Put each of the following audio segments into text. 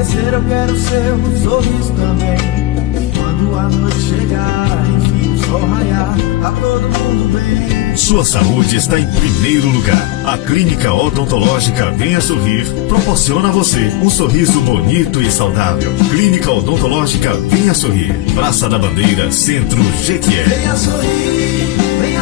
padecer, eu quero seu sorriso também. Quando a noite chegar, enfim o sol raiar, tá todo mundo bem. Sua saúde está em primeiro lugar. A Clínica Odontológica Venha Sorrir proporciona a você um sorriso bonito e saudável. Clínica Odontológica Venha Sorrir. Praça da Bandeira, Centro, Jequié. Venha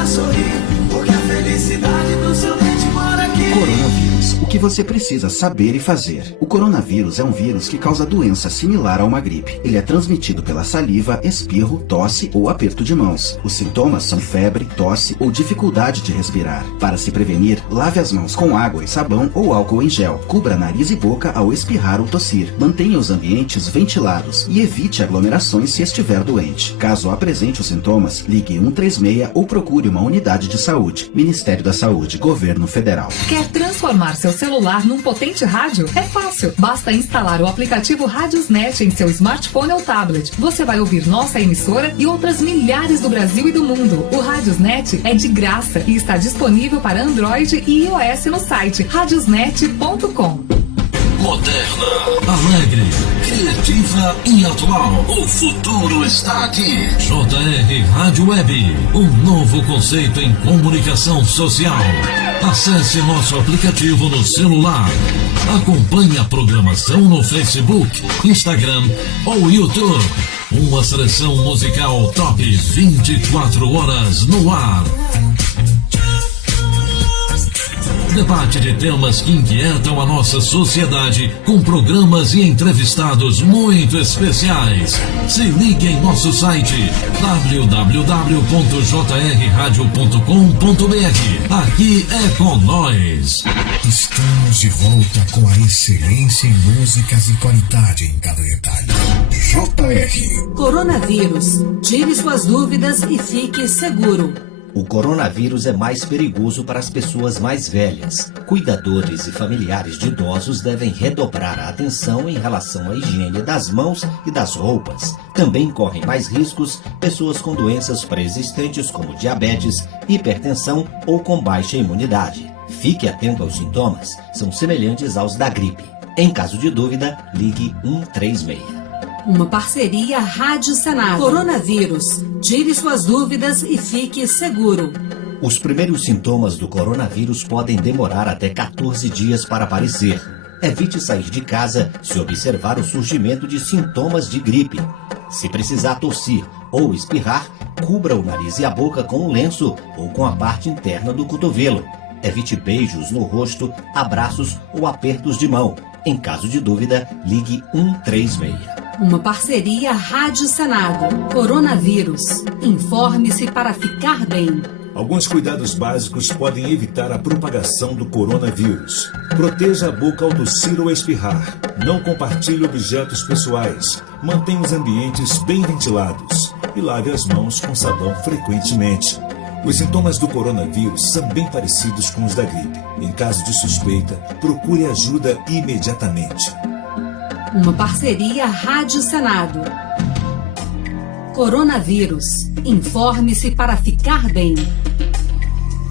sorrir, porque a felicidade do seu dente mora aqui. Coronavírus, o que você precisa saber e fazer. O coronavírus é um vírus que causa doença similar a uma gripe. Ele é transmitido pela saliva, espirro, tosse ou aperto de mãos. Os sintomas são febre, tosse ou dificuldade de respirar. Para se prevenir, lave as mãos com água e sabão ou álcool em gel. Cubra nariz e boca ao espirrar ou tossir. Mantenha os ambientes ventilados e evite aglomerações se estiver doente. Caso apresente os sintomas, ligue 136 ou procure uma unidade de saúde. Ministério da Saúde, Governo Federal. Quer transformar seu celular num potente rádio? É fácil. Basta instalar o aplicativo Radiosnet em seu smartphone ou tablet. Você vai ouvir nossa emissora e outras milhares do Brasil e do mundo. O Radiosnet é de graça e está disponível para Android e iOS no site radiosnet.com. Moderna, alegre, criativa e atual. O futuro está aqui. JR Rádio Web, um novo conceito em comunicação social. Acesse nosso aplicativo no celular. Acompanhe a programação no Facebook, Instagram ou YouTube. Uma seleção musical top 24 horas no ar. Debate de temas que inquietam a nossa sociedade, com programas e entrevistados muito especiais. Se ligue em nosso site www.jrradio.com.br. Aqui é com nós. Estamos de volta com a excelência em músicas e qualidade em cada detalhe. JR. Coronavírus. Tire suas dúvidas e fique seguro. O coronavírus é mais perigoso para as pessoas mais velhas. Cuidadores e familiares de idosos devem redobrar a atenção em relação à higiene das mãos e das roupas. Também correm mais riscos pessoas com doenças pré-existentes como diabetes, hipertensão ou com baixa imunidade. Fique atento aos sintomas, são semelhantes aos da gripe. Em caso de dúvida, ligue 136. Uma parceria Rádio Senado. Coronavírus. Tire suas dúvidas e fique seguro. Os primeiros sintomas do coronavírus podem demorar até 14 dias para aparecer. Evite sair de casa se observar o surgimento de sintomas de gripe. Se precisar tossir ou espirrar, cubra o nariz e a boca com um lenço ou com a parte interna do cotovelo. Evite beijos no rosto, abraços ou apertos de mão. Em caso de dúvida, ligue 136. Uma parceria Rádio Senado. Coronavírus. Informe-se para ficar bem. Alguns cuidados básicos podem evitar a propagação do coronavírus. Proteja a boca ao tossir ou espirrar. Não compartilhe objetos pessoais. Mantenha os ambientes bem ventilados. E lave as mãos com sabão frequentemente. Os sintomas do coronavírus são bem parecidos com os da gripe. Em caso de suspeita, procure ajuda imediatamente. Uma parceria Rádio Senado. Coronavírus. Informe-se para ficar bem.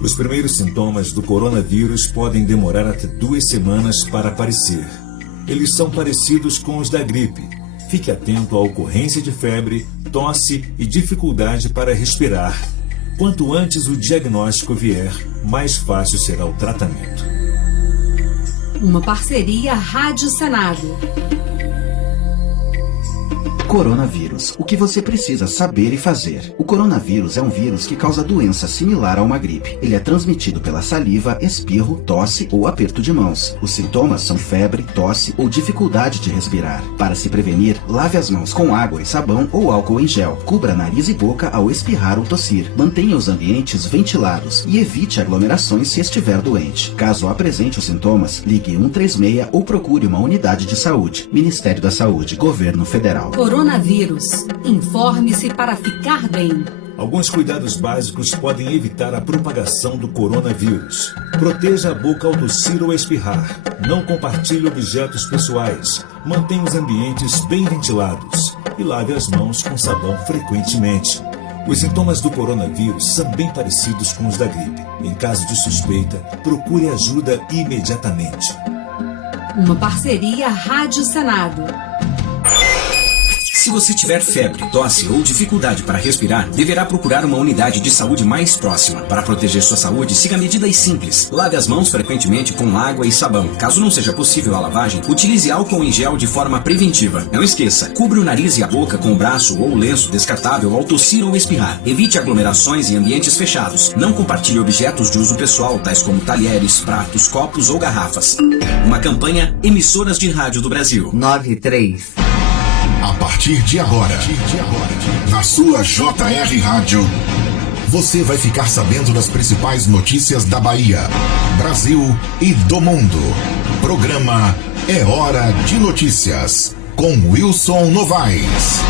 Os primeiros sintomas do coronavírus podem demorar até 2 semanas para aparecer. Eles são parecidos com os da gripe. Fique atento à ocorrência de febre, tosse e dificuldade para respirar. Quanto antes o diagnóstico vier, mais fácil será o tratamento. Uma parceria Rádio Senado. Coronavírus, o que você precisa saber e fazer. O coronavírus é um vírus que causa doença similar a uma gripe. Ele é transmitido pela saliva, espirro, tosse ou aperto de mãos. Os sintomas são febre, tosse ou dificuldade de respirar. Para se prevenir, lave as mãos com água e sabão ou álcool em gel. Cubra nariz e boca ao espirrar ou tossir. Mantenha os ambientes ventilados e evite aglomerações se estiver doente. Caso apresente os sintomas, ligue 136 ou procure uma unidade de saúde. Ministério da Saúde, Governo Federal. Coronavírus. Informe-se para ficar bem. Alguns cuidados básicos podem evitar a propagação do coronavírus. Proteja a boca ao tossir ou espirrar. Não compartilhe objetos pessoais. Mantenha os ambientes bem ventilados. E lave as mãos com sabão frequentemente. Os sintomas do coronavírus são bem parecidos com os da gripe. Em caso de suspeita, procure ajuda imediatamente. Uma parceria Rádio Senado. Se você tiver febre, tosse ou dificuldade para respirar, deverá procurar uma unidade de saúde mais próxima. Para proteger sua saúde, siga medidas simples. Lave as mãos frequentemente com água e sabão. Caso não seja possível a lavagem, utilize álcool em gel de forma preventiva. Não esqueça, cubra o nariz e a boca com o braço ou lenço descartável ao tossir ou espirrar. Evite aglomerações em ambientes fechados. Não compartilhe objetos de uso pessoal, tais como talheres, pratos, copos ou garrafas. Uma campanha Emissoras de Rádio do Brasil. 93. A partir de agora, na sua JR Rádio, você vai ficar sabendo das principais notícias da Bahia, Brasil e do mundo. Programa É Hora de Notícias, com Wilson Novaes.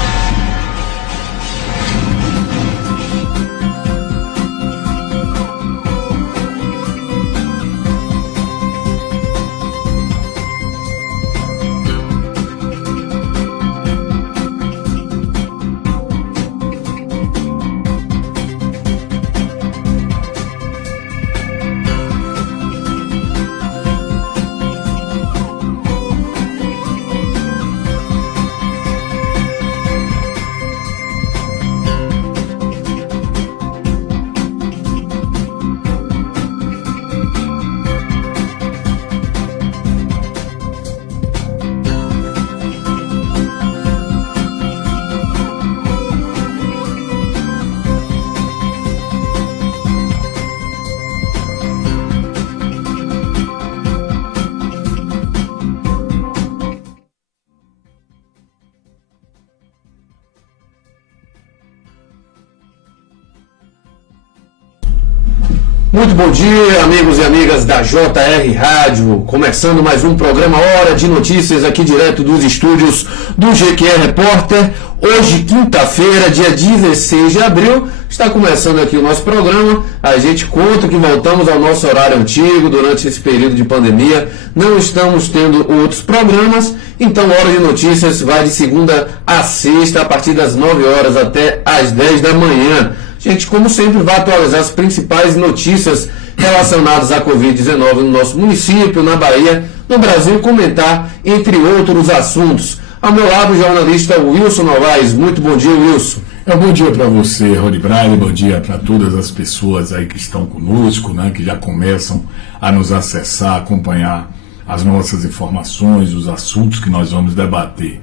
Muito bom dia, amigos e amigas da JR Rádio, começando mais um programa Hora de Notícias aqui direto dos estúdios do GQR Repórter. Hoje, quinta-feira, dia 16 de abril, está começando aqui o nosso programa. A gente conta que voltamos ao nosso horário antigo durante esse período de pandemia. Não estamos tendo outros programas, então Hora de Notícias vai de segunda a sexta, a partir das 9 horas até às 10 da manhã. A gente, como sempre, vai atualizar as principais notícias relacionadas à Covid-19 no nosso município, na Bahia, no Brasil, e comentar, entre outros assuntos. Ao meu lado, o jornalista Wilson Novaes. Muito bom dia, Wilson. Bom dia para você, Rony Braille, bom dia para todas as pessoas aí que estão conosco, né, que já começam a nos acessar, acompanhar as nossas informações, os assuntos que nós vamos debater.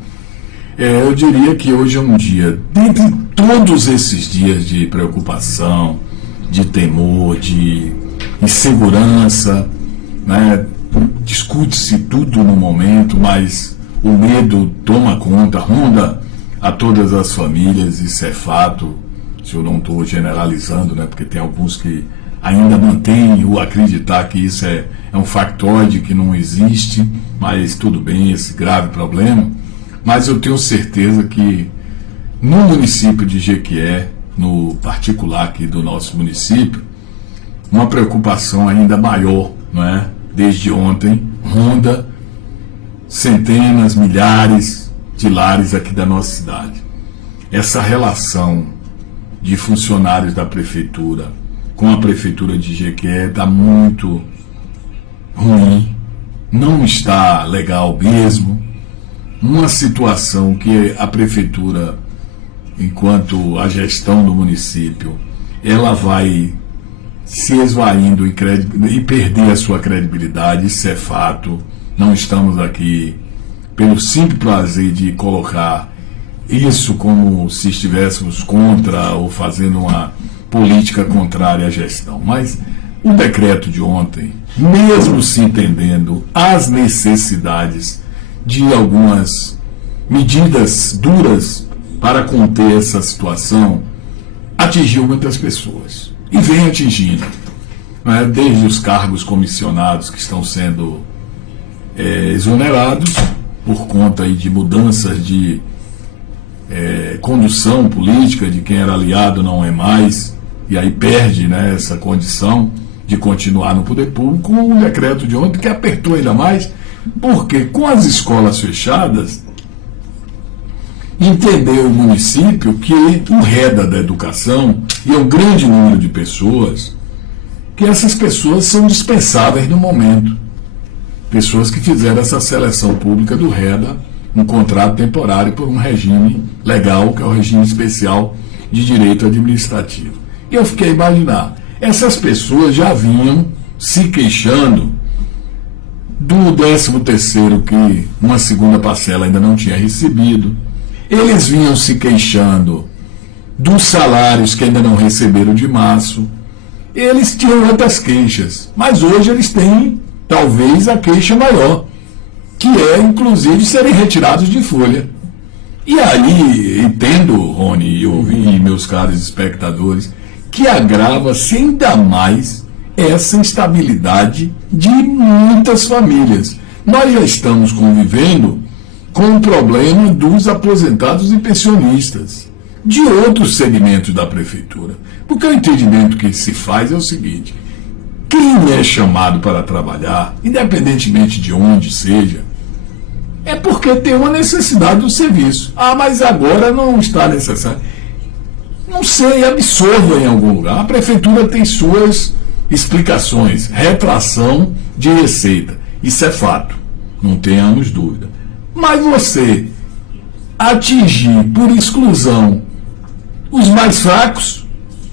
Eu diria que hoje é um dia, dentre todos esses dias de preocupação, de temor, de insegurança, né? Discute-se tudo no momento, mas o medo toma conta, ronda a todas as famílias, isso é fato. Se eu não estou generalizando, né? Porque tem alguns que ainda mantêm o acreditar que isso é um factoide que não existe, mas tudo bem, esse grave problema. Mas eu tenho certeza que no município de Jequié, no particular aqui do nosso município, uma preocupação ainda maior, não é? Desde ontem, ronda centenas, milhares de lares aqui da nossa cidade. Essa relação de funcionários da prefeitura com a prefeitura de Jequié está muito ruim, não está legal mesmo. Uma situação que a prefeitura, enquanto a gestão do município, ela vai se esvaindo e perder a sua credibilidade, isso é fato. Não estamos aqui pelo simples prazer de colocar isso como se estivéssemos contra ou fazendo uma política contrária à gestão. Mas o decreto de ontem, mesmo se entendendo as necessidades de algumas medidas duras para conter essa situação, atingiu muitas pessoas e vem atingindo, né? Desde os cargos comissionados que estão sendo exonerados por conta aí de mudanças de condução política, de quem era aliado não é mais, e aí perde, né, essa condição de continuar no poder público, com o decreto de ontem que apertou ainda mais. Porque com as escolas fechadas, entendeu o município que o reda da educação, e é um grande número de pessoas, que essas pessoas são dispensáveis no momento. pessoas que fizeram essa seleção pública do REDA, um contrato temporário por um regime legal, que é o regime especial de direito administrativo. E eu fiquei a imaginar, essas pessoas já vinham se queixando do 13º que uma segunda parcela ainda não tinha recebido, eles vinham se queixando dos salários que ainda não receberam de março, eles tinham outras queixas, mas hoje eles têm talvez a queixa maior, que é inclusive serem retirados de folha. E aí, entendo, Rony e meus caros espectadores, que agrava-se ainda mais essa instabilidade de muitas famílias. Nós já estamos convivendo com o problema dos aposentados e pensionistas, de outros segmentos da prefeitura. Porque o entendimento que se faz é o seguinte: quem é chamado para trabalhar, independentemente de onde seja, é porque tem uma necessidade do serviço. Ah, mas agora não está necessário. Não sei, absorva em algum lugar. A prefeitura tem suas explicações. Retração de receita. Isso é fato. Não tenhamos dúvida. Mas você atingir por exclusão os mais fracos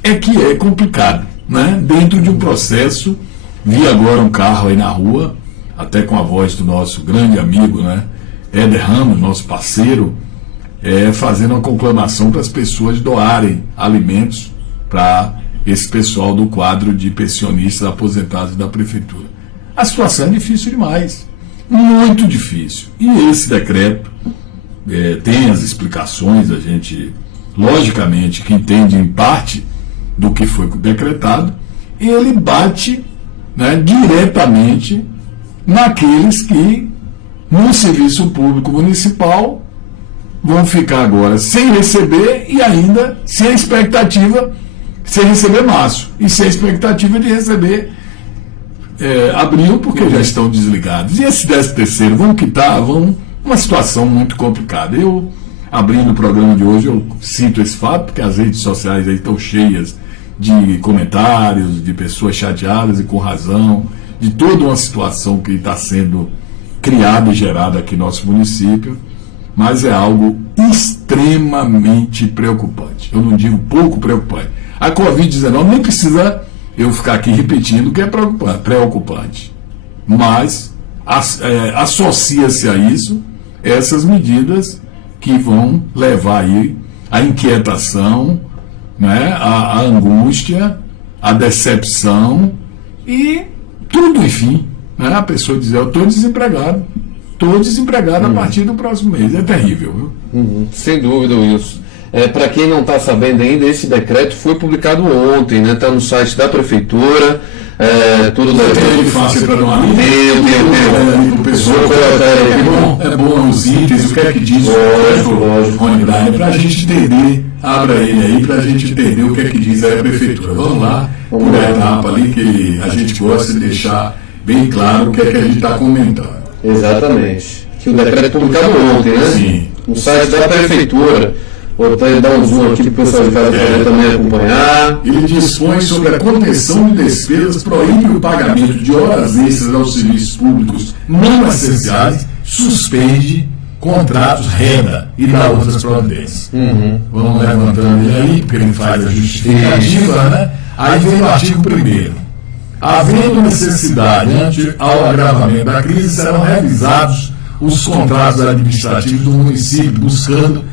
é que é complicado, né? Dentro de um processo, vi agora um carro aí na rua, até com a voz do nosso grande amigo, né? Éder Ramos, nosso parceiro, fazendo uma conclamação para as pessoas doarem alimentos para esse pessoal do quadro de pensionistas aposentados da prefeitura. A situação é difícil demais, muito difícil. E esse decreto tem as explicações, a gente, logicamente, que entende em parte do que foi decretado, ele bate, né, diretamente naqueles que, no serviço público municipal, vão ficar agora sem receber e ainda sem a expectativa, sem receber março, e sem a expectativa de receber abril, porque já estão desligados. E esse 13º vão quitar, uma situação muito complicada. Eu, abrindo o programa de hoje, eu cito esse fato, porque as redes sociais aí estão cheias de comentários, de pessoas chateadas e com razão, de toda uma situação que está sendo criada e gerada aqui no nosso município, mas é algo extremamente preocupante. Eu não digo pouco preocupante. A Covid-19 nem precisa eu ficar aqui repetindo que é preocupante, mas associa-se a isso essas medidas que vão levar aí a inquietação, né, a angústia, a decepção e tudo, enfim. Né, a pessoa dizer, eu estou desempregado a partir do próximo mês. É terrível, viu? Sem dúvida, Wilson. Para quem não está sabendo ainda, esse decreto foi publicado ontem, né? Está no site da prefeitura. Tudo fácil para não é bom os itens, o que é que diz? Lógico. Para a gente entender, abra ele aí para a gente entender o que é que diz aí a prefeitura. Vamos lá, por etapa ali que a gente gosta de deixar bem claro o que é que a gente está comentando. Exatamente. Que o decreto publicado ontem, né? Sim. No site da prefeitura. Vou dar um zoom aqui para o pessoal de casa poder também acompanhar. Ele dispõe sobre a contenção de despesas, proíbe o pagamento de horas extras aos serviços públicos não essenciais, suspende contratos, renda e dá outras providências. Vamos levantando ele aí, porque ele faz a justificativa, né? Aí vem o artigo 1º. Havendo necessidade, ante ao agravamento da crise, serão revisados os contratos administrativos do município, buscando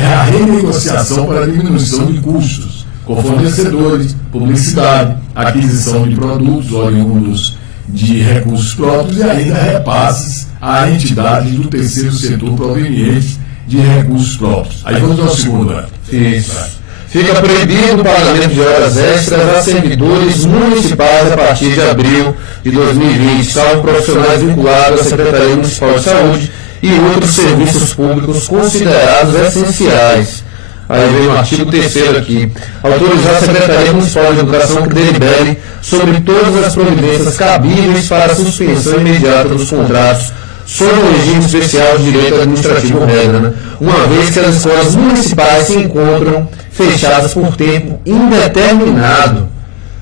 a renegociação para a diminuição de custos com fornecedores, publicidade, aquisição de produtos oriundos de recursos próprios e ainda repasses a entidades do terceiro setor provenientes de recursos próprios. Aí vamos ao segundo. Isso. Fica proibido o pagamento de horas extras a servidores municipais a partir de abril de 2020, salvo profissionais vinculados à Secretaria Municipal de Saúde e outros serviços públicos considerados essenciais. Aí vem o artigo 3º aqui. Autorizar a Secretaria Municipal de Educação que delibere sobre todas as providências cabíveis para a suspensão imediata dos contratos sob o regime especial de direito administrativo regra, né? Uma vez que as escolas municipais se encontram fechadas por tempo indeterminado.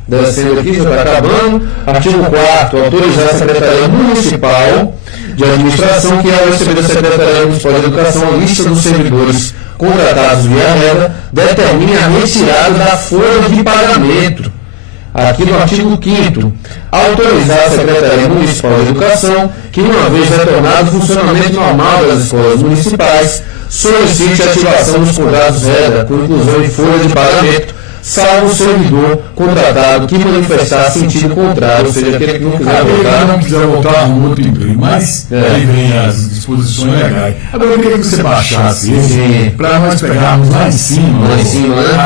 Descendo aqui, já está acabando. Artigo 4º, autorizar a Secretaria Municipal de Administração, que ao receber da Secretaria Municipal de Educação a lista dos servidores contratados via renda, determine a retirada da folha de pagamento. Aqui no artigo 5º, autorizar a Secretaria Municipal de Educação que, uma vez retornado o funcionamento normal das escolas municipais, solicite a ativação dos contratos renda com inclusão em folha de pagamento, salvo o servidor contratado que manifestar sentido contrário, ou seja, aquele que não quiser voltar. Ele não quiser voltar a um outro emprego, mas aí vem as disposições legais. Agora eu queria que você baixasse esse, para nós pegarmos lá em cima,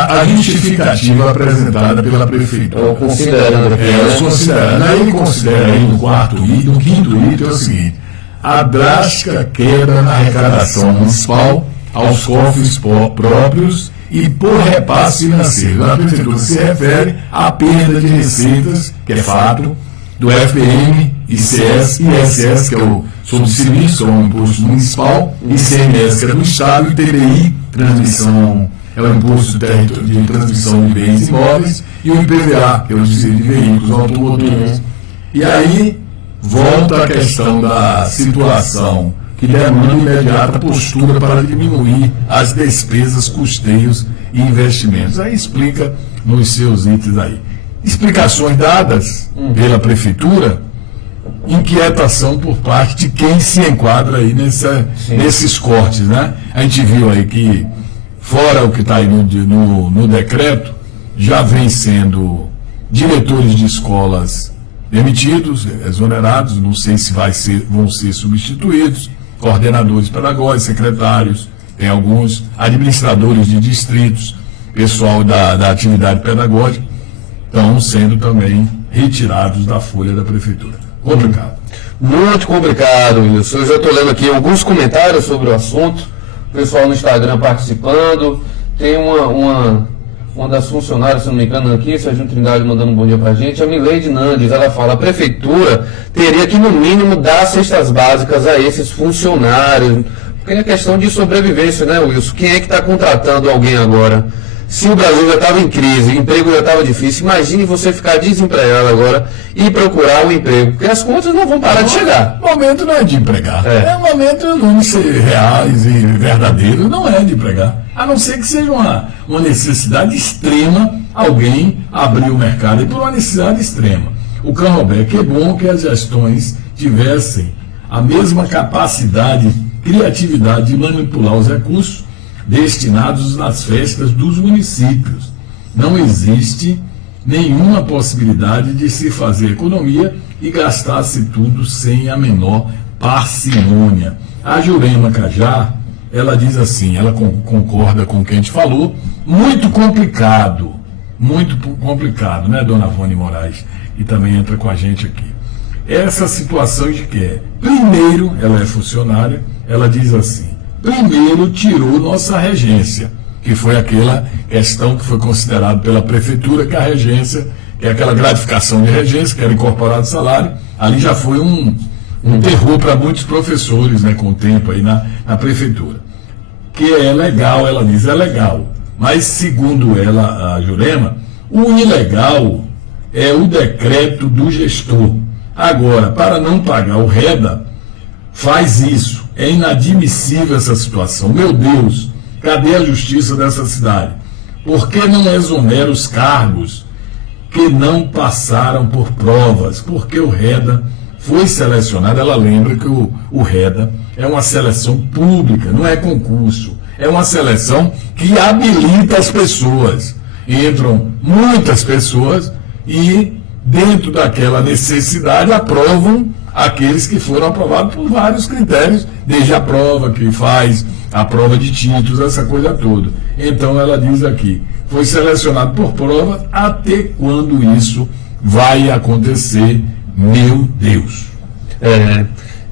a justificativa apresentada pela Prefeitura. Considerando aqui. Aí ele considera aí no 5º item é o seguinte: a drástica queda na arrecadação municipal aos cofres próprios e por repasse financeiro. A Prefeitura se refere à perda de receitas, que é fato, do FPM, ICS e ISS, que é o sobre serviço, que é o imposto municipal, ICMS, que é do Estado, e TBI, transmissão, é o imposto de transmissão de bens imóveis, e o IPVA, que é o de veículos automotores. E aí volta a questão da situação que demanda imediata postura para diminuir as despesas, custeios e investimentos. Aí explica nos seus itens aí. Explicações dadas pela Prefeitura, inquietação por parte de quem se enquadra aí nesses cortes, né? A gente viu aí que, fora o que está aí no decreto, já vem sendo diretores de escolas demitidos, exonerados, não sei se vão ser substituídos, coordenadores pedagógicos, secretários, tem alguns administradores de distritos, pessoal da atividade pedagógica, estão sendo também retirados da folha da Prefeitura. Complicado. Muito complicado, Wilson. Eu já estou lendo aqui alguns comentários sobre o assunto, o pessoal no Instagram participando, tem uma das funcionárias, se não me engano aqui, Sérgio Trindade mandando um bom dia pra gente, a Mileide Nandes, ela fala: a Prefeitura teria que no mínimo dar cestas básicas a esses funcionários, porque é questão de sobrevivência, né, Wilson? Quem é que está contratando alguém agora? Se o Brasil já estava em crise, o emprego já estava difícil, imagine você ficar desempregado agora e procurar um emprego, porque as contas não vão parar de chegar. O momento não é de empregar. É um momento, vamos ser reais e verdadeiros, não é de empregar. A não ser que seja uma necessidade extrema, alguém abrir o mercado, e por uma necessidade extrema. O Canrobeck, é bom que as gestões tivessem a mesma capacidade, criatividade de manipular os recursos destinados nas festas dos municípios. Não existe nenhuma possibilidade de se fazer economia e gastar-se tudo sem a menor parcimônia. A Jurema Cajá, ela diz assim, ela concorda com o que a gente falou, muito complicado, né, dona Vone Moraes, que também entra com a gente aqui. Essa situação de que primeiro, ela é funcionária, ela diz assim: primeiro tirou nossa regência, que foi aquela questão que foi considerada pela Prefeitura, que a regência, que é aquela gratificação de regência, que era incorporado salário, ali já foi um terror para muitos professores, né, com o tempo aí na Prefeitura. Que é legal, ela diz, é legal, mas segundo ela, a Jurema, o ilegal é o decreto do gestor. Agora, para não pagar o REDA, faz isso. É inadmissível essa situação. Meu Deus, cadê a justiça dessa cidade? Por que não exonera os cargos que não passaram por provas? Porque o REDA foi selecionado. Ela lembra que o REDA é uma seleção pública, não é concurso. É uma seleção que habilita as pessoas. Entram muitas pessoas e, dentro daquela necessidade, aprovam aqueles que foram aprovados por vários critérios, desde a prova que faz, a prova de títulos, essa coisa toda. Então ela diz aqui, foi selecionado por prova, até quando isso vai acontecer, meu Deus.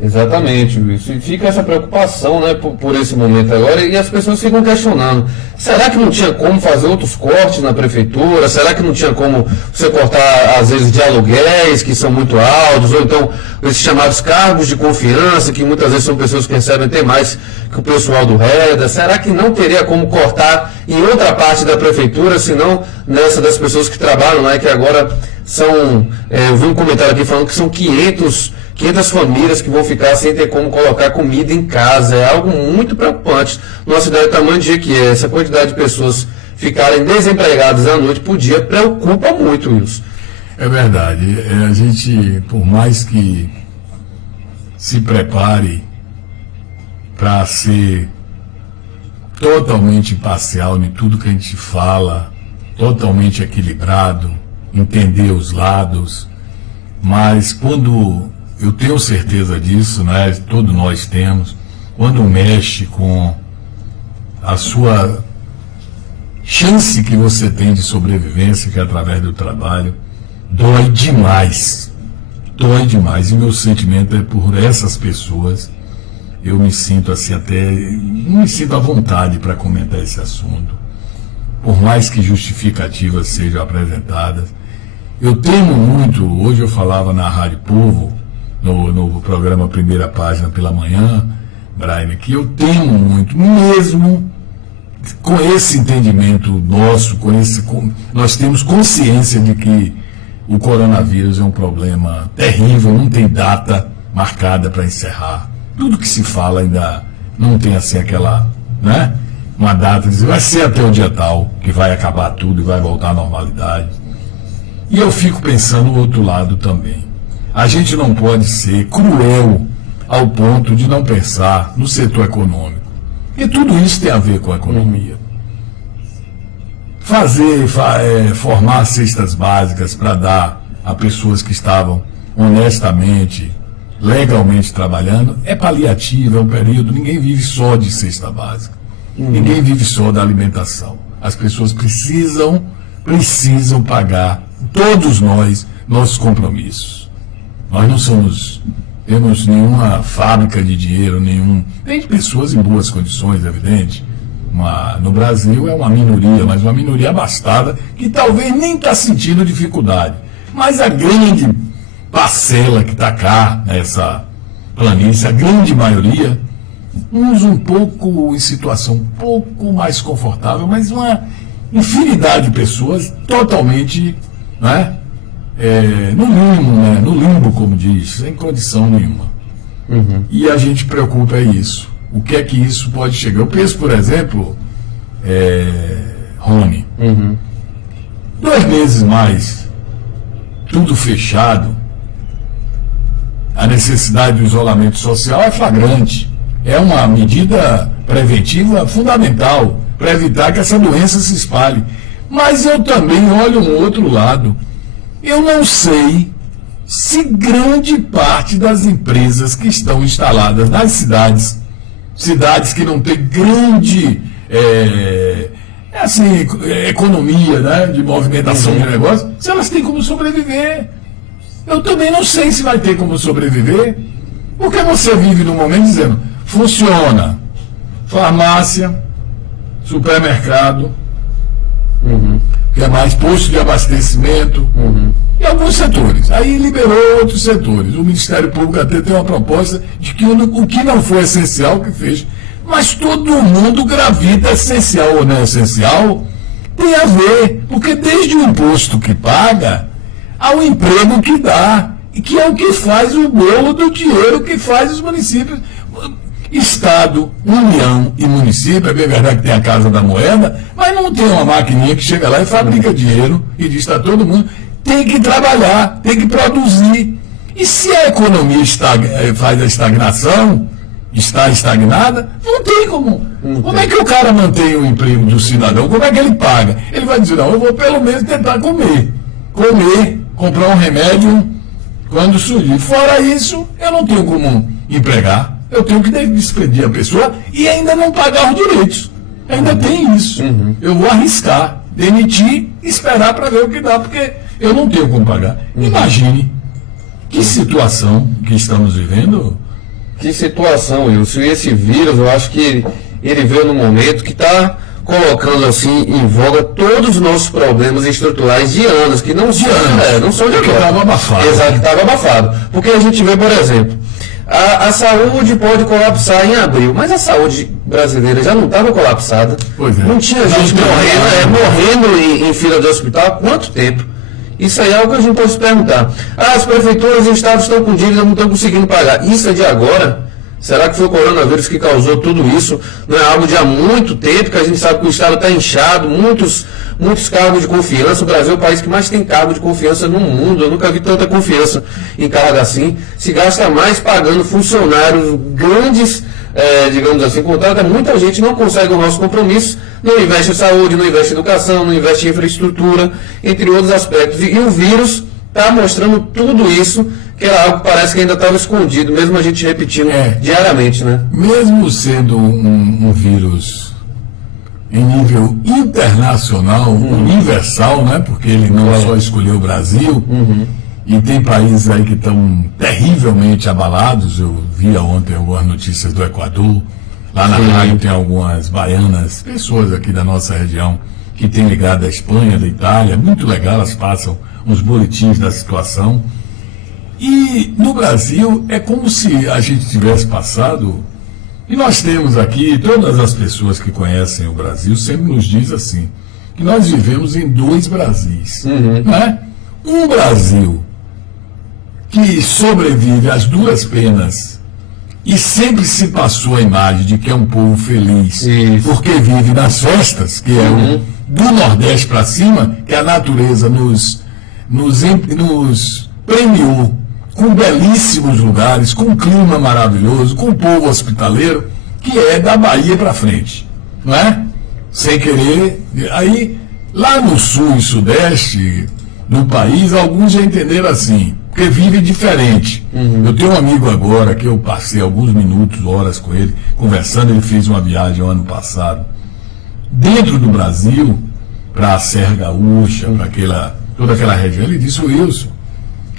Exatamente, Wilson. E fica essa preocupação, né, por esse momento agora, e as pessoas ficam questionando. Será que não tinha como fazer outros cortes na prefeitura? Será que não tinha como você cortar, às vezes, de aluguéis, que são muito altos, ou então esses chamados cargos de confiança, que muitas vezes são pessoas que recebem até mais que o pessoal do REDA? Será que não teria como cortar em outra parte da prefeitura, senão nessa das pessoas que trabalham lá, que agora são, eu vi um comentário aqui falando que são 500 famílias que vão ficar sem ter como colocar comida em casa. É algo muito preocupante. Numa cidade do tamanho de Jequié, essa quantidade de pessoas ficarem desempregadas à noite por dia preocupa muito, Wilson. É verdade. A gente, por mais que se prepare para ser totalmente imparcial em tudo que a gente fala, totalmente equilibrado, entender os lados, mas quando eu tenho certeza disso, né? Todos nós temos, quando mexe com a sua chance que você tem de sobrevivência, que é através do trabalho, dói demais. Dói demais. E meu sentimento é por essas pessoas. Eu me sinto assim até... não me sinto à vontade para comentar esse assunto. Por mais que justificativas sejam apresentadas. Eu temo muito, hoje eu falava na Rádio Povo, no programa Primeira Página pela manhã, Brian, que eu temo muito, mesmo com esse entendimento nosso, nós temos consciência de que o coronavírus é um problema terrível, não tem data marcada para encerrar. Tudo que se fala ainda não tem assim aquela, né, uma data, vai ser até o dia tal, que vai acabar tudo e vai voltar à normalidade. E eu fico pensando no outro lado também. A gente não pode ser cruel ao ponto de não pensar no setor econômico. Porque tudo isso tem a ver com a economia. Formar cestas básicas para dar a pessoas que estavam honestamente, legalmente trabalhando, é paliativo, é um período. Ninguém vive só de cesta básica. Ninguém vive só da alimentação. As pessoas precisam pagar, todos nós, nossos compromissos. Nós não temos nenhuma fábrica de dinheiro, tem pessoas em boas condições, é evidente. No Brasil é uma minoria, mas uma minoria abastada, que talvez nem está sentindo dificuldade. Mas a grande parcela que está cá, nessa planície, a grande maioria, uns um pouco em situação um pouco mais confortável, mas uma infinidade de pessoas totalmente, né, no limbo, como diz, sem condição nenhuma. E a gente preocupa é isso. O que é que isso pode chegar? Eu penso, por exemplo, Rony, 2 meses mais, tudo fechado, a necessidade do isolamento social é flagrante. É uma medida preventiva fundamental para evitar que essa doença se espalhe. Mas eu também olho um outro lado. Eu não sei se grande parte das empresas que estão instaladas nas cidades que não têm grande economia, né, de movimentação de negócio, se elas têm como sobreviver. Eu também não sei se vai ter como sobreviver, porque você vive num momento dizendo, funciona farmácia, supermercado, que é mais posto de abastecimento, e alguns setores. Aí liberou outros setores. O Ministério Público até tem uma proposta de que o que não for essencial, que feche. Mas todo mundo gravita, essencial ou não essencial, tem a ver. Porque desde o imposto que paga, ao emprego que dá, e que é o que faz o bolo do dinheiro que faz os municípios. Estado, União e município, é bem verdade que tem a Casa da Moeda, mas não tem uma maquininha que chega lá e fabrica dinheiro e diz para todo mundo, tem que trabalhar, tem que produzir. E se a economia faz a estagnação, está estagnada, não tem como. Como é que o cara mantém o emprego do cidadão? Como é que ele paga? Ele vai dizer, não, eu vou pelo menos tentar comer, comprar um remédio quando surgir. Fora isso, eu não tenho como empregar. Eu tenho que despedir a pessoa e ainda não pagar os direitos. Ainda tem isso. Eu vou arriscar, demitir, esperar para ver o que dá, porque eu não tenho como pagar. Imagine que situação que estamos vivendo, Que situação, Wilson. E esse vírus, eu acho que ele veio no momento que está colocando assim em voga todos os nossos problemas estruturais de anos, que não são de agora. Que estava abafado. Exato, que estava abafado. Porque a gente vê, por exemplo, a saúde pode colapsar em abril, mas a saúde brasileira já não estava colapsada. Pois é. Não tinha gente morrendo em fila de hospital há quanto tempo? Isso aí é algo que a gente pode se perguntar. As prefeituras e estados estão com dívida, não estão conseguindo pagar. Isso é de agora? Será que foi o coronavírus que causou tudo isso? Não é algo de há muito tempo, que a gente sabe que o estado está inchado, muitos cargos de confiança. O Brasil é o país que mais tem cargo de confiança no mundo. Eu nunca vi tanta confiança em cargo assim. Se gasta mais pagando funcionários grandes, digamos assim, contrata muita gente, não consegue o nosso compromisso, não investe em saúde, não investe em educação, não investe em infraestrutura, entre outros aspectos. E o vírus está mostrando tudo isso, que era algo que parece que ainda estava escondido, mesmo a gente repetindo diariamente, né? Mesmo sendo um vírus em nível internacional, universal, né? Porque ele não só escolheu o Brasil, e tem países aí que estão terrivelmente abalados. Eu via ontem algumas notícias do Equador, lá na rádio tem algumas baianas, pessoas aqui da nossa região, que tem ligado à Espanha, da Itália, muito legal, elas passam uns boletins da situação. E no Brasil é como se a gente tivesse passado, e nós temos aqui, todas as pessoas que conhecem o Brasil sempre nos diz assim, que nós vivemos em dois Brasis, né? Um Brasil que sobrevive às duras penas e sempre se passou a imagem de que é um povo feliz, porque vive nas festas, que é do Nordeste para cima, que a natureza nos premiou com belíssimos lugares, com um clima maravilhoso, com um povo hospitaleiro, que é da Bahia para frente, não é? Sem querer. Aí, lá no sul e sudeste do país, alguns já entenderam assim, porque vive diferente. Eu tenho um amigo agora, que eu passei alguns minutos, horas com ele, conversando. Ele fez uma viagem o ano passado, dentro do Brasil, para a Serra Gaúcha, para toda aquela região. Ele disse: Wilson,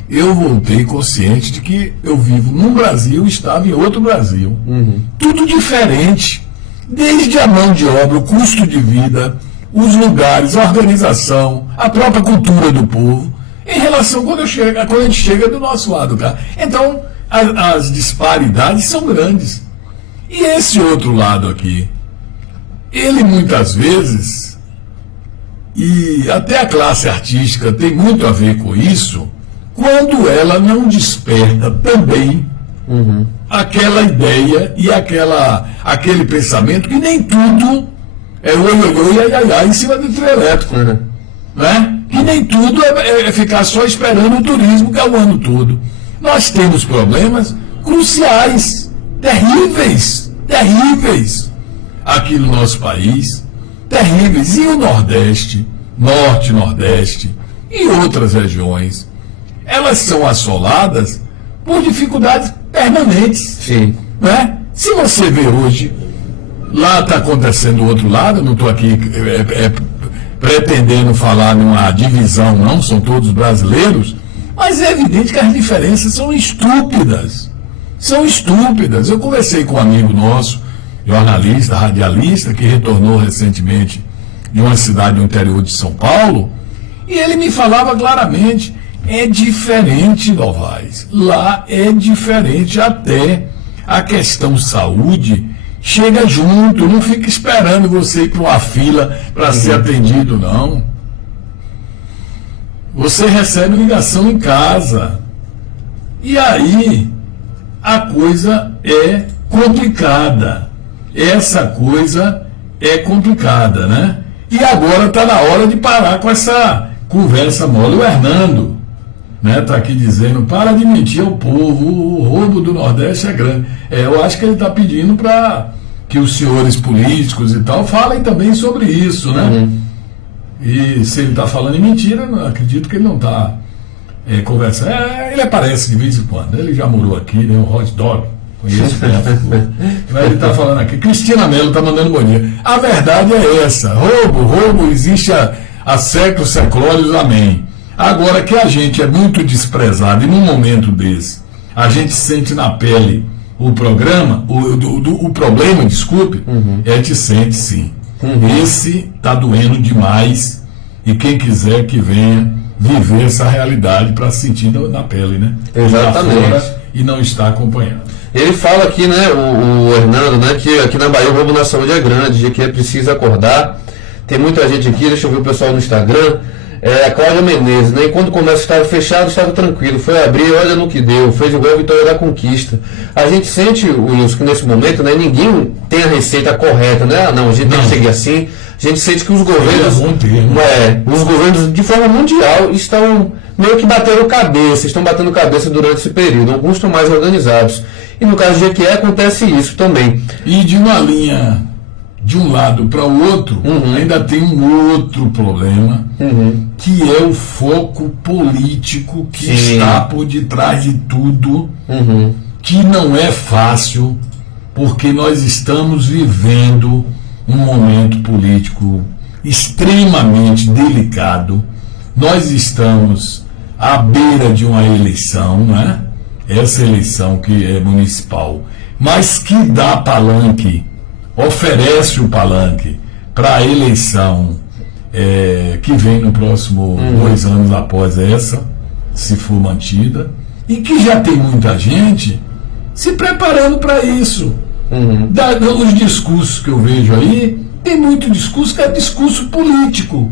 eu voltei consciente de que eu vivo num Brasil e estava em outro Brasil. Tudo diferente. Desde a mão de obra, o custo de vida, os lugares, a organização, a própria cultura do povo, em relação quando a gente chega do nosso lado, cara. Então, as disparidades são grandes. E esse outro lado aqui, ele muitas vezes, e até a classe artística tem muito a ver com isso, quando ela não desperta também aquela ideia e aquele pensamento que nem tudo é oi, ai, em cima do trio elétrico, né? Que nem tudo é ficar só esperando o turismo, que é o ano todo. Nós temos problemas cruciais, terríveis aqui no nosso país, terríveis. E o Nordeste, Norte, Nordeste e outras regiões, elas são assoladas por dificuldades permanentes. Né? Se você vê hoje, lá está acontecendo do outro lado, não estou aqui pretendendo falar numa divisão, não, são todos brasileiros, mas é evidente que as diferenças são estúpidas. Eu conversei com um amigo nosso, jornalista, radialista, que retornou recentemente de uma cidade do interior de São Paulo, e ele me falava claramente: é diferente, Novaes. Lá é diferente, até a questão saúde chega junto, não fica esperando você ir para uma fila para ser atendido, não. Você recebe ligação em casa. E aí a coisa é complicada. Essa coisa é complicada, né? E agora está na hora de parar com essa conversa mole. O Hernando, né, tá aqui dizendo: para de mentir ao povo, o roubo do Nordeste é grande. Eu acho que ele está pedindo para que os senhores políticos e tal falem também sobre isso, né? E se ele está falando em mentira, não acredito que ele não está conversando. Ele aparece de vez em quando, ele já morou aqui, né? Um hot dog, conheço bem. Mas ele está falando aqui. Cristina Mello está mandando bom dia. A verdade é essa: roubo existe há séculos, seclórios, amém. Agora que a gente é muito desprezado, e num momento desse a gente sente na pele o programa, o problema, desculpe, sente sim. Esse está doendo demais e quem quiser que venha viver essa realidade para sentir na pele, né? Exatamente. E não está acompanhando. Ele fala aqui, né, o Hernando, né, que aqui na Bahia o roubo na saúde é grande, de que é preciso acordar. Tem muita gente aqui, deixa eu ver o pessoal no Instagram. A Cláudia Menezes, né? E quando o comércio estava fechado, estava tranquilo. Foi abrir, olha no que deu. Fez igual a Vitória da Conquista. A gente sente, Wilson, que nesse momento, né, ninguém tem a receita correta, né? Ah, não, a gente tem que seguir assim. A gente sente que os governos, os governos de forma mundial estão meio que batendo cabeça, estão batendo cabeça durante esse período. Alguns estão mais organizados. E no caso de Jequié acontece isso também. E de uma linha de um lado para o outro, ainda tem um outro problema, que é o foco político que está por detrás de tudo, que não é fácil, porque nós estamos vivendo um momento político extremamente delicado. Nós estamos à beira de uma eleição, né? Essa eleição que é municipal, mas que dá palanque, oferece o palanque para a eleição que vem no próximo 2 anos após essa, se for mantida, e que já tem muita gente se preparando para isso. Os discursos que eu vejo aí, tem muito discurso que é discurso político,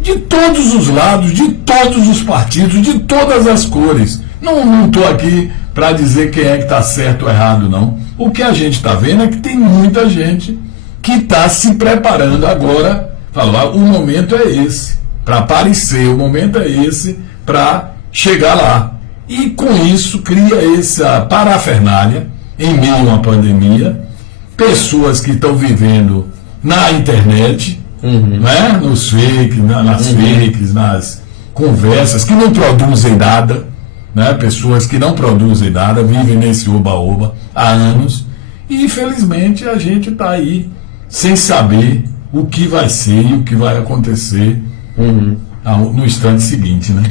de todos os lados, de todos os partidos, de todas as cores. Não estou aqui para dizer quem é que está certo ou errado, não. O que a gente está vendo é que tem muita gente que está se preparando agora. Fala, o momento é esse para aparecer, o momento é esse para chegar lá. E com isso cria essa parafernália em meio a uma pandemia, pessoas que estão vivendo na internet, né? Nos fakes, nas fakes, nas conversas que não produzem nada. Né? Pessoas que não produzem nada, vivem nesse oba-oba há anos, e infelizmente a gente está aí sem saber o que vai ser e o que vai acontecer no instante seguinte, né?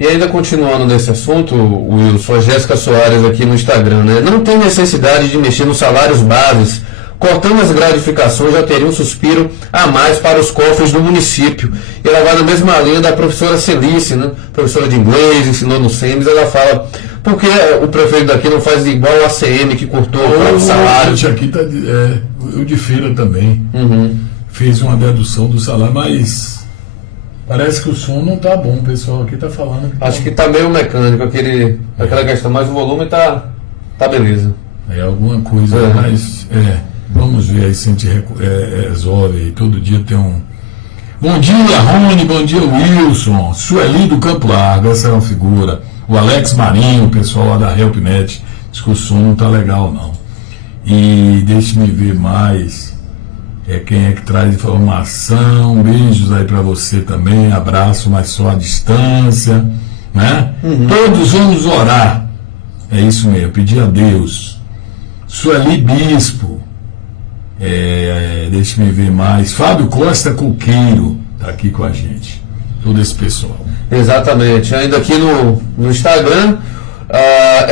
E ainda continuando nesse assunto, Wilson, a Jéssica Soares aqui no Instagram, né? Não tem necessidade de mexer nos salários bases. Cortando as gratificações já teria um suspiro a mais para os cofres do município. E ela vai na mesma linha da professora Celice, né? Professora de inglês, ensinou no SEMES. Ela fala, por que o prefeito daqui não faz igual o ACM que cortou o salário? Aqui tá, o de feira também fez uma dedução do salário, mas parece que o som não tá bom, o pessoal aqui tá falando. Acho que tá meio mecânico, aquela questão, mas o volume tá beleza. Alguma coisa, mas vamos ver aí se a gente resolve aí. Todo dia tem um. Bom dia, Rony, bom dia, Wilson. Sueli do Campo Largo, essa é uma figura. O Alex Marinho, o pessoal lá da HelpNet, diz que o som não tá legal, não. E deixe-me ver mais. Quem é que traz informação? Beijos aí para você também, abraço, mas só à distância, né? Todos vamos orar. É isso mesmo, pedir a Deus. Sueli Bispo. Deixa-me ver mais. Fábio Costa Coqueiro está aqui com a gente. Todo esse pessoal. Exatamente. Ainda aqui no Instagram,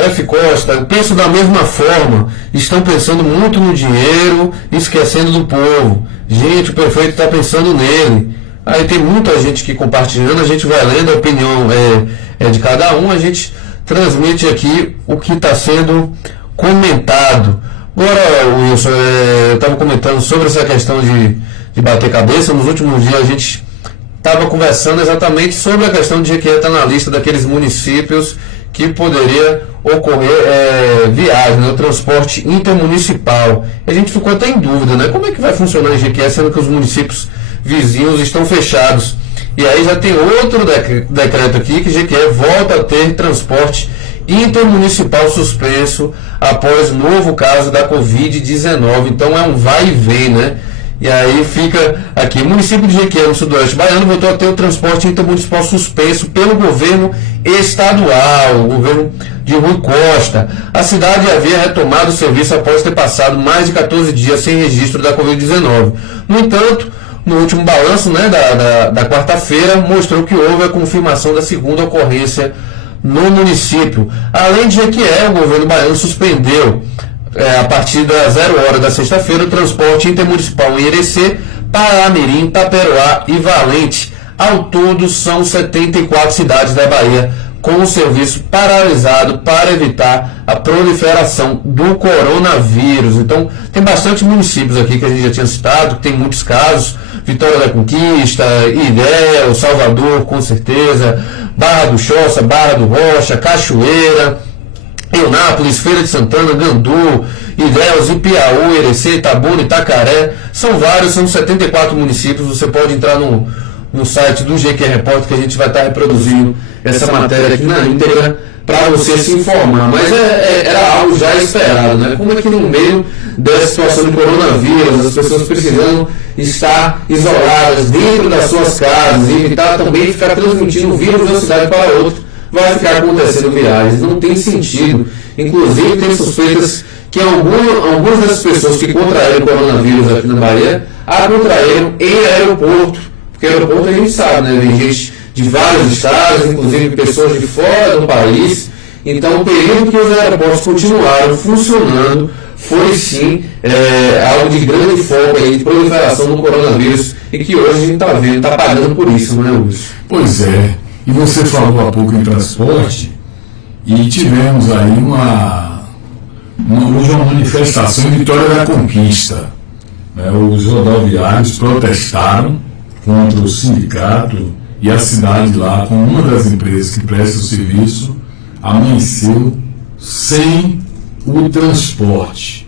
F. Costa, eu penso da mesma forma. Estão pensando muito no dinheiro, esquecendo do povo. Gente, o prefeito está pensando nele. Aí tem muita gente que compartilhando, a gente vai lendo, a opinião é de cada um, a gente transmite aqui o que está sendo comentado. Agora, Wilson, eu estava comentando sobre essa questão de bater cabeça. Nos últimos dias a gente estava conversando exatamente sobre a questão de que está na lista daqueles municípios que poderia ocorrer viagem, né, o transporte intermunicipal. E a gente ficou até em dúvida, né? Como é que vai funcionar em Jequié, sendo que os municípios vizinhos estão fechados? E aí já tem outro decreto aqui, que Jequié volta a ter transporte intermunicipal suspenso após novo caso da Covid-19. Então é um vai e vem, né? E aí fica aqui, o município de Jequié, no sudoeste baiano, voltou a ter o transporte intermunicipal suspenso pelo governo estadual, o governo de Rui Costa. A cidade havia retomado o serviço após ter passado mais de 14 dias sem registro da Covid-19. No entanto, no último balanço, né, da quarta-feira, mostrou que houve a confirmação da segunda ocorrência no município. Além de Jequié, o governo baiano suspendeu a partir das 0 horas da sexta-feira o transporte intermunicipal em Irecê, Paramirim, Taperoá e Valente. Ao todo, são 74 cidades da Bahia com o serviço paralisado para evitar a proliferação do coronavírus. Então, tem bastante municípios aqui que a gente já tinha citado, que tem muitos casos: Vitória da Conquista, Ilhéus, Salvador, com certeza, Barra do Choça, Barra do Rocha, Cachoeira, Eunápolis, Feira de Santana, Gandu, Ilhéus, Ipiaú, Irecê, Itabuna, Itacaré. São vários, são 74 municípios. Você pode entrar no site do GQ Repórter, que a gente vai estar reproduzindo essa matéria aqui na íntegra para você se informar. Mas era algo já esperado, né? Como é que no meio dessa situação de coronavírus, as pessoas precisando estar isoladas dentro das suas casas e evitar também ficar transmitindo o vírus de uma cidade para outra, vai ficar acontecendo viagens? Não tem sentido. Inclusive, tem suspeitas que algumas das pessoas que contraíram o coronavírus aqui na Bahia a contraíram em aeroporto. Porque aeroporto a gente sabe, né? Tem gente de vários estados, inclusive pessoas de fora do país. Então, o período que os aeroportos continuaram funcionando foi sim algo de grande foco aí, de proliferação do coronavírus, e que hoje a gente está vendo, está pagando por isso, não é, Lúcio? Pois é. E você falou há pouco em transporte, e tivemos aí uma manifestação em Vitória da Conquista. Os rodoviários protestaram contra o sindicato, e a cidade lá, com uma das empresas que presta o serviço, amanheceu sem o transporte,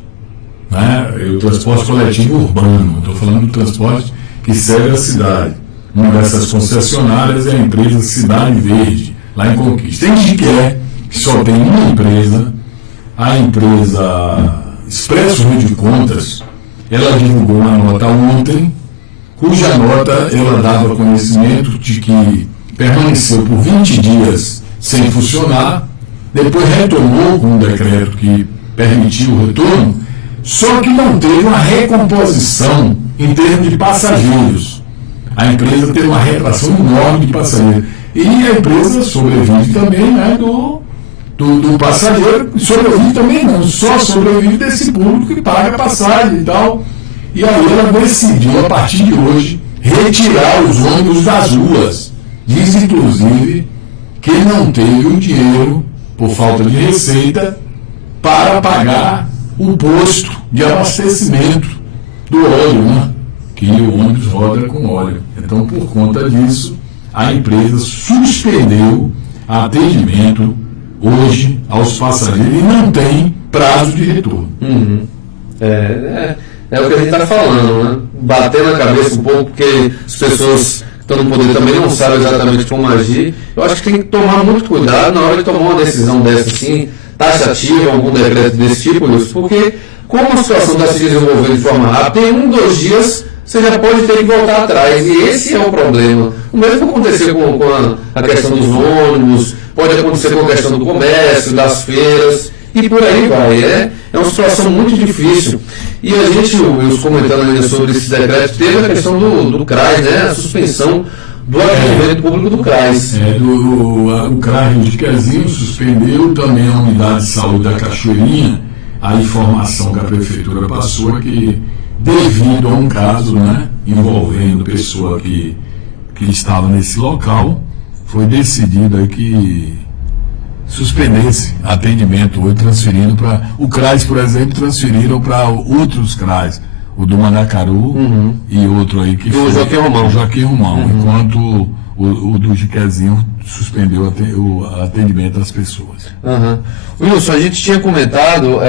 o transporte coletivo urbano. Estou falando do transporte que serve a cidade. Uma dessas concessionárias é a empresa Cidade Verde, lá em Conquista. Tem Jequié, que só tem uma empresa, a empresa Expresso Rio de Contas. Ela divulgou uma nota ontem, cuja nota ela dava conhecimento de que permaneceu por 20 dias sem funcionar, depois retornou com um decreto que permitiu o retorno, só que não teve uma recomposição em termos de passageiros. A empresa teve uma retração enorme de passageiros. E a empresa sobrevive também, do passageiro, sobrevive também não, só sobrevive desse público que paga passagem e tal. E aí ela decidiu, a partir de hoje, retirar os ônibus das ruas. Diz, inclusive, que não teve o dinheiro, por falta de receita, para pagar o posto de abastecimento do óleo, que o ônibus roda com óleo. Então, por conta disso, a empresa suspendeu atendimento hoje aos passageiros e não tem prazo de retorno. É o que a gente está falando, né? Bater na cabeça um pouco, porque as pessoas que estão no poder também não sabem exatamente como agir. Eu acho que tem que tomar muito cuidado na hora de tomar uma decisão dessa, assim, taxativa, algum decreto desse tipo, porque como a situação está se desenvolvendo de forma rápida, em 2 dias você já pode ter que voltar atrás, e esse é o problema. O mesmo acontecer com a questão dos ônibus, pode acontecer com a questão do comércio, das feiras, e por aí vai. É uma situação muito difícil. E a gente, eu comentando ainda sobre esses decretos, teve a questão do CRAS, a suspensão do atendimento público do CRAS. O CRAS de Jequiézinho suspendeu também a unidade de saúde da Cachoeirinha. A informação que a prefeitura passou é que, devido a um caso envolvendo pessoa que estava nesse local, foi decidido aí que suspendesse atendimento hoje, transferindo para o CRAS, por exemplo, transferiram para outros CRAS, o do Mandacaru e outro aí que foi o Joaquim Romão, enquanto o do Jequiézinho suspendeu o atendimento às pessoas. Wilson, a gente tinha comentado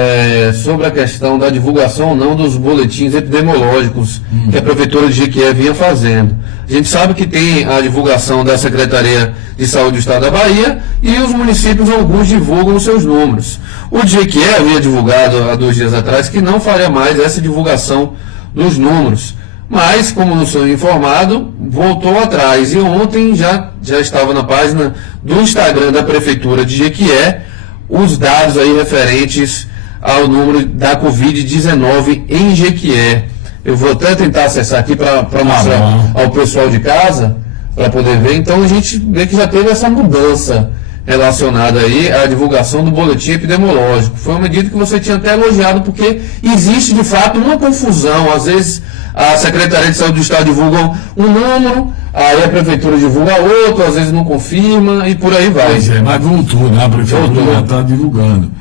sobre a questão da divulgação ou não dos boletins epidemiológicos que a Prefeitura de Jequié vinha fazendo. A gente sabe que tem a divulgação da Secretaria de Saúde do Estado da Bahia e os municípios, alguns, divulgam os seus números. O de Jequié havia divulgado há 2 dias atrás que não faria mais essa divulgação dos números. Mas, como nos foi informado, voltou atrás. E ontem já estava na página do Instagram da Prefeitura de Jequié os dados aí referentes ao número da Covid-19 em Jequié. Eu vou até tentar acessar aqui para mostrar ao pessoal de casa, para poder ver. Então a gente vê que já teve essa mudança relacionada aí à divulgação do boletim epidemiológico. Foi uma medida que você tinha até elogiado, porque existe de fato uma confusão. Às vezes a Secretaria de Saúde do Estado divulga um número, aí a Prefeitura divulga outro, às vezes não confirma e por aí vai. Pois é, mas voltou, né? A Prefeitura já está divulgando.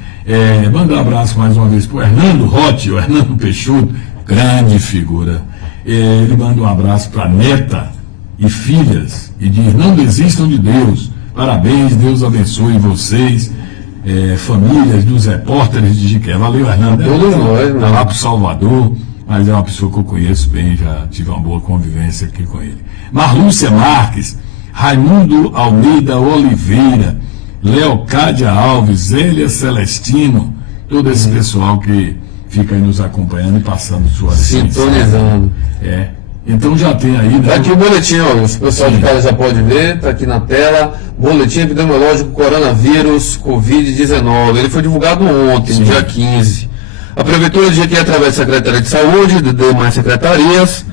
Manda um abraço mais uma vez para o Hernando Rotti, o Hernando Peixoto, grande figura. Ele manda um abraço para a neta e filhas e diz: não desistam de Deus. Parabéns, Deus abençoe vocês, famílias dos repórteres de Jiqué. Valeu, Hernando. Está lá para o Salvador, mas é uma pessoa que eu conheço bem, já tive uma boa convivência aqui com ele. Marlúcia Marques, Raimundo Almeida Oliveira, Leocádia Alves, Zélia Celestino, todo esse pessoal que fica aí nos acompanhando e passando suas sintonizando. Então já tem aí, né? Tá aqui o boletim, ó, o pessoal de casa já pode ver, tá aqui na tela, boletim epidemiológico coronavírus Covid-19. Ele foi divulgado ontem, no dia 15. A Prefeitura de Jequié, através da Secretaria de Saúde, de demais secretarias,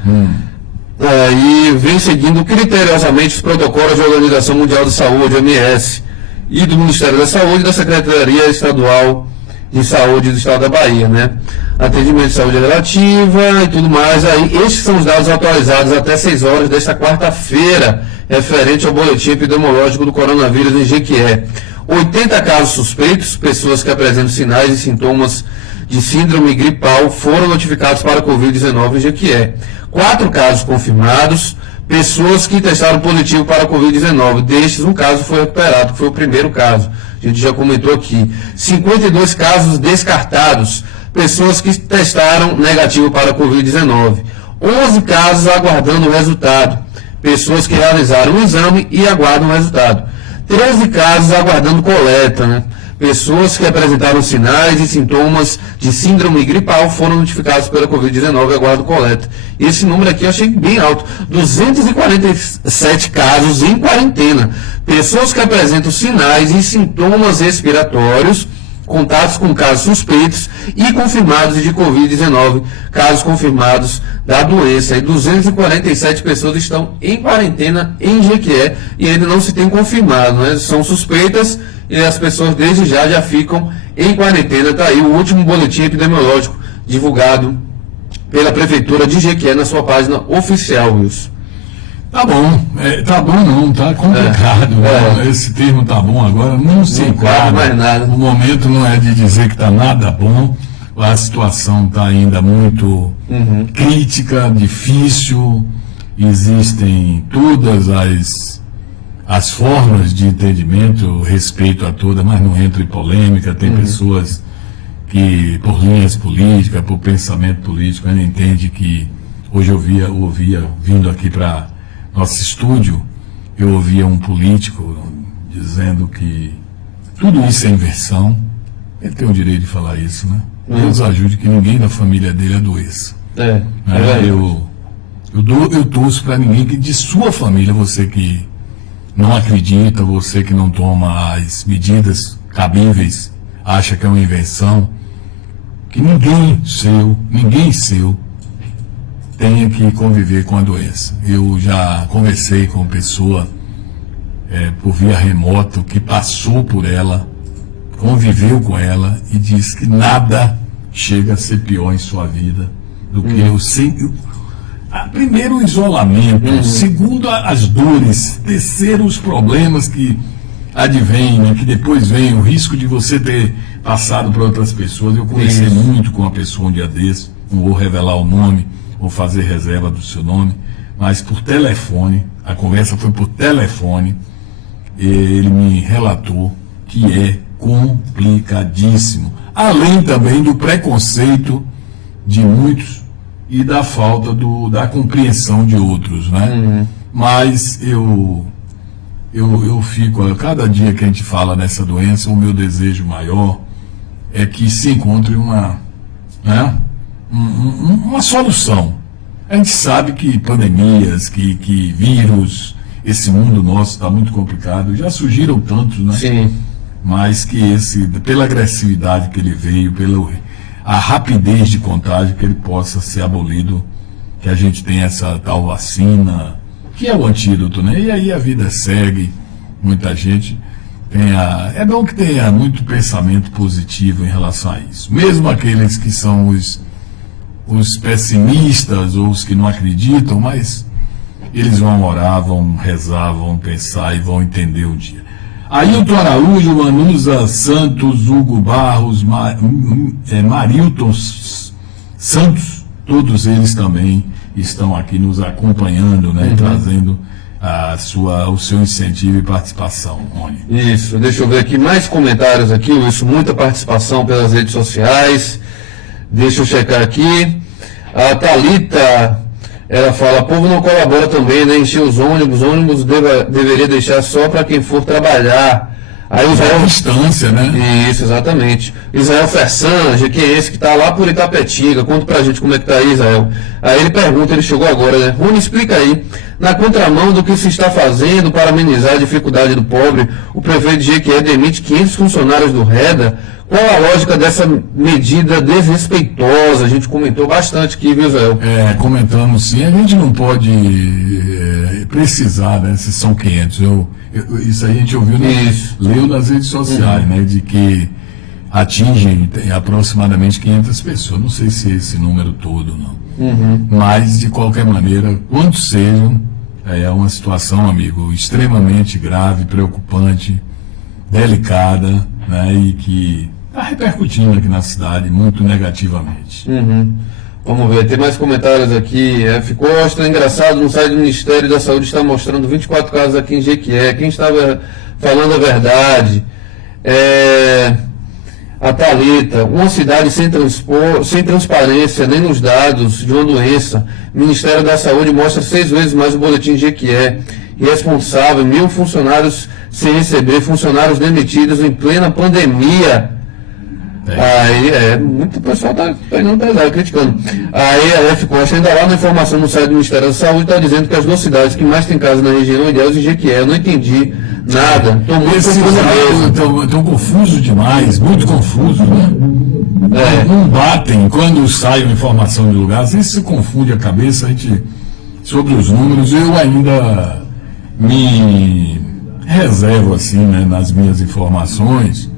e vem seguindo criteriosamente os protocolos da Organização Mundial de Saúde, OMS, e do Ministério da Saúde e da Secretaria Estadual de Saúde do Estado da Bahia, né? Atendimento de saúde relativa e tudo mais. Aí, estes são os dados atualizados até 6 horas desta quarta-feira, referente ao boletim epidemiológico do coronavírus em Jequié. 80 casos suspeitos, pessoas que apresentam sinais e sintomas de síndrome gripal foram notificados para a Covid-19 em Jequié. 4 casos confirmados, pessoas que testaram positivo para a Covid-19. Destes, um caso foi recuperado, que foi o primeiro caso. A gente já comentou aqui. 52 casos descartados, pessoas que testaram negativo para a Covid-19. 11 casos aguardando o resultado, pessoas que realizaram o exame e aguardam o resultado. 13 casos aguardando coleta, né? Pessoas que apresentaram sinais e sintomas de síndrome gripal foram notificados pela Covid-19 e aguardam coleta. Esse número aqui eu achei bem alto. 247 casos em quarentena. Pessoas que apresentam sinais e sintomas respiratórios, contatos com casos suspeitos e confirmados de Covid-19, casos confirmados da doença. E 247 pessoas estão em quarentena em Jequié e ainda não se tem confirmado, né? São suspeitas e as pessoas desde já ficam em quarentena. Está aí o último boletim epidemiológico divulgado pela Prefeitura de Jequié na sua página oficial, Wilson. Tá bom, tá bom não, tá complicado. Esse termo tá bom agora, não se enquadra mais nada. O momento não é de dizer que tá nada bom, a situação tá ainda muito crítica, difícil, existem todas as formas de entendimento, respeito a todas, mas não entra em polêmica, tem pessoas que por linhas políticas, por pensamento político, ainda entende que, hoje eu ouvia vindo aqui para nosso estúdio, eu ouvia um político dizendo que tudo isso é inversão. Ele tem o direito de falar isso, né? Deus ajude que ninguém da família dele adoeça. Eu torço para ninguém que de sua família, você que não acredita, você que não toma as medidas cabíveis, acha que é uma invenção, que ninguém seu tenha que conviver com a doença. Eu já conversei com pessoa por via remota que passou por ela, conviveu com ela e diz que nada chega a ser pior em sua vida do que primeiro o isolamento, segundo as dores, terceiro os problemas que advêm, né, que depois vem o risco de você ter passado para outras pessoas. Eu conversei muito com uma pessoa um dia desse, não vou revelar o nome, vou fazer reserva do seu nome, mas por telefone, a conversa foi por telefone, e ele me relatou que é complicadíssimo, além também do preconceito de muitos e da falta da compreensão de outros, né? Mas eu fico, a cada dia que a gente fala nessa doença, o meu desejo maior é que se encontre uma solução. A gente sabe que pandemias, que vírus, esse mundo nosso está muito complicado, já surgiram tantos, né? Sim. Mas que pela agressividade que ele veio, pela a rapidez de contágio, que ele possa ser abolido, que a gente tenha essa tal vacina, que é o antídoto, né? E aí a vida segue, muita gente É bom que tenha muito pensamento positivo em relação a isso. Mesmo aqueles que são os pessimistas ou os que não acreditam, mas eles vão orar, vão rezar, vão pensar e vão entender o dia. Ailton Araújo, Manusa Santos, Hugo Barros, Marilton Santos, todos eles também estão aqui nos acompanhando, né, trazendo o seu incentivo e participação, Rony. Isso, deixa eu ver aqui mais comentários aqui, Wilson, muita participação pelas redes sociais. Deixa eu checar aqui. A Thalita, ela fala, o povo não colabora também, né? Encher os ônibus deveria deixar só para quem for trabalhar. Aí o Israel... distância, né? Isso, exatamente. Israel Fersange, que é esse que está lá por Itapetinga, conta pra gente como é que tá aí, Israel. Aí ele pergunta, ele chegou agora, né? Rony, explica aí, na contramão do que se está fazendo para amenizar a dificuldade do pobre, o prefeito de Jequié demite 500 funcionários do REDA. Qual a lógica dessa medida desrespeitosa? A gente comentou bastante aqui, viu, Israel? Comentamos sim. A gente não pode precisar, né? Se são 500. Isso aí a gente ouviu, leu nas redes sociais, né? De que atingem aproximadamente 500 pessoas. Não sei se é esse número todo, não. Mas, de qualquer maneira, quantos sejam, é uma situação, amigo, extremamente grave, preocupante, delicada, né? E que está repercutindo aqui na cidade muito negativamente. Vamos ver, tem mais comentários aqui. Ficou engraçado, no site do Ministério da Saúde está mostrando 24 casos aqui em Jequié. Quem estava falando a verdade? A Thalita, uma cidade sem transparência nem nos dados de uma doença. O Ministério da Saúde mostra 6 vezes mais o boletim de Jequié. Irresponsável, 1.000 funcionários sem receber, funcionários demitidos em plena pandemia. Aí, muito pessoal está pegando pesado, criticando. Aí a ficou ainda lá na informação no site do Ministério da Saúde, está dizendo que as 2 cidades que mais tem casos na região é Ilhéus e Jequié. Eu não entendi nada. Estou muito confuso. Estão confusos demais, muito confusos, né? Não batem quando sai a informação de lugar, às vezes se confunde a cabeça, sobre os números. Eu ainda me reservo assim, né, nas minhas informações.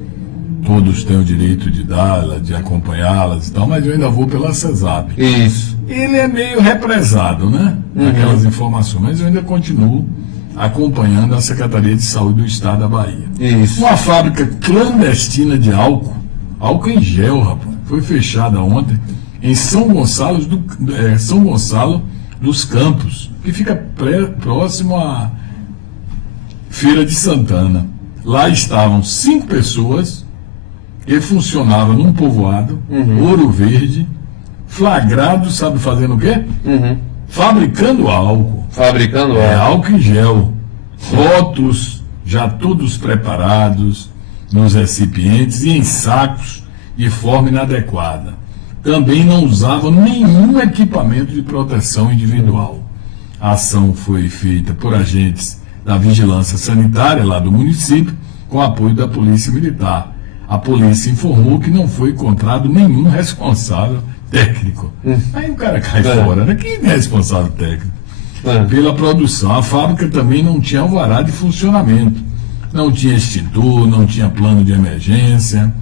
Todos têm o direito de dá-las, de acompanhá-las e tal, mas eu ainda vou pela CESAP. Isso. Ele é meio represado, né? Naquelas informações, mas eu ainda continuo acompanhando a Secretaria de Saúde do Estado da Bahia. Isso. Uma fábrica clandestina de álcool em gel, rapaz, foi fechada ontem em São Gonçalo dos Campos, que fica próximo à Feira de Santana. Lá estavam 5 pessoas que funcionavam num povoado, Ouro Verde, flagrado, sabe fazendo o quê? Fabricando álcool. Álcool em gel. Rótulos já todos preparados nos recipientes e em sacos de forma inadequada. Também não usavam nenhum equipamento de proteção individual. A ação foi feita por agentes da Vigilância Sanitária lá do município, com apoio da Polícia Militar. A polícia informou que não foi encontrado nenhum responsável técnico. Aí o cara cai fora, né? Quem é responsável técnico? Pela produção. A fábrica também não tinha alvará de funcionamento. Não tinha extintor, não tinha plano de emergência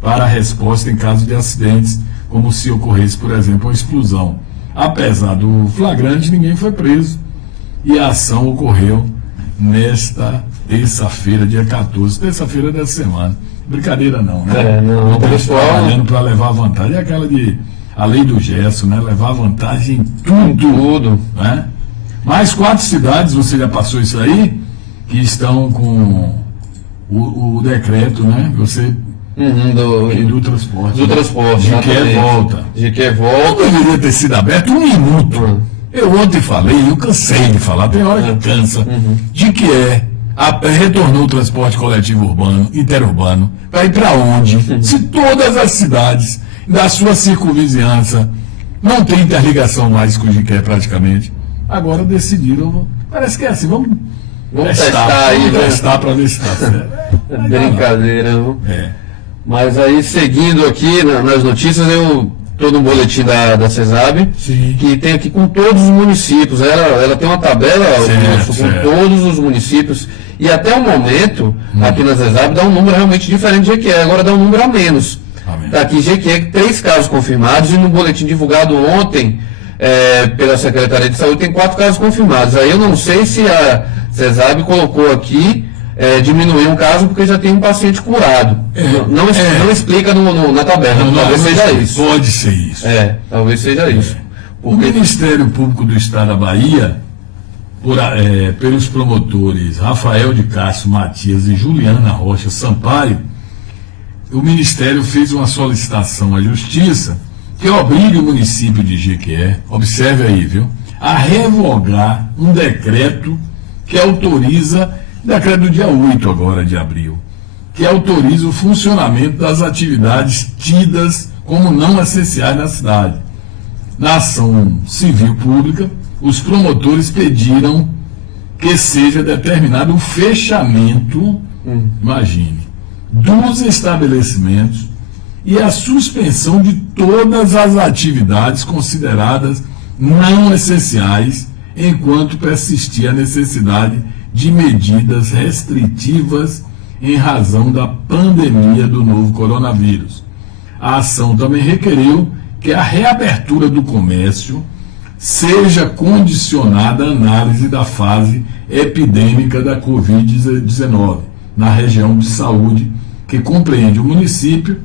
para a resposta em caso de acidentes, como se ocorresse, por exemplo, uma explosão. Apesar do flagrante, ninguém foi preso. E a ação ocorreu nesta terça-feira, dia 14, terça-feira dessa semana. Brincadeira não, né? Não, pessoal trabalhando para levar vantagem. É aquela a lei do gesso, né? Levar vantagem em tudo. Né? Mais 4 cidades, você já passou isso aí, que estão com o decreto, né? Você do transporte. Do transporte. Jequié volta. Deveria ter sido aberto 1 minuto. Eu ontem falei, eu cansei de falar, tem hora que cansa, Jequié retornou o transporte coletivo urbano, interurbano, para ir para onde? Se todas as cidades da sua circunvizinhança não tem interligação mais com o Jequié praticamente, agora decidiram, parece que é assim, vamos testar aí, testar para ver se está certo. Brincadeira, viu? Mas aí, seguindo aqui nas notícias, eu no boletim da CESAB, que tem aqui com todos os municípios. Ela tem uma tabela com todos os municípios. E até o momento, aqui na CESAB, dá um número realmente diferente de Jequié. Agora dá um número a menos. Está aqui Jequié, 3 casos confirmados, e no boletim divulgado ontem pela Secretaria de Saúde tem 4 casos confirmados. Aí eu não sei se a CESAB colocou aqui diminuir um caso porque já tem um paciente curado. Não explica na tabela. Talvez seja isso. Pode ser isso. Talvez seja isso. O Ministério Público do Estado da Bahia, pelos promotores Rafael de Castro Matias e Juliana Rocha Sampaio, o Ministério fez uma solicitação à Justiça que obrigue o município de Jequié, observe aí, viu, a revogar um decreto que autoriza, decreto do dia 8 agora de abril, que autoriza o funcionamento das atividades tidas como não essenciais na cidade. Na ação civil pública, os promotores pediram que seja determinado o fechamento, imagine, dos estabelecimentos e a suspensão de todas as atividades consideradas não essenciais enquanto persistir a necessidade de medidas restritivas em razão da pandemia do novo coronavírus. A ação também requeriu que a reabertura do comércio seja condicionada à análise da fase epidêmica da Covid-19 na região de saúde que compreende o município,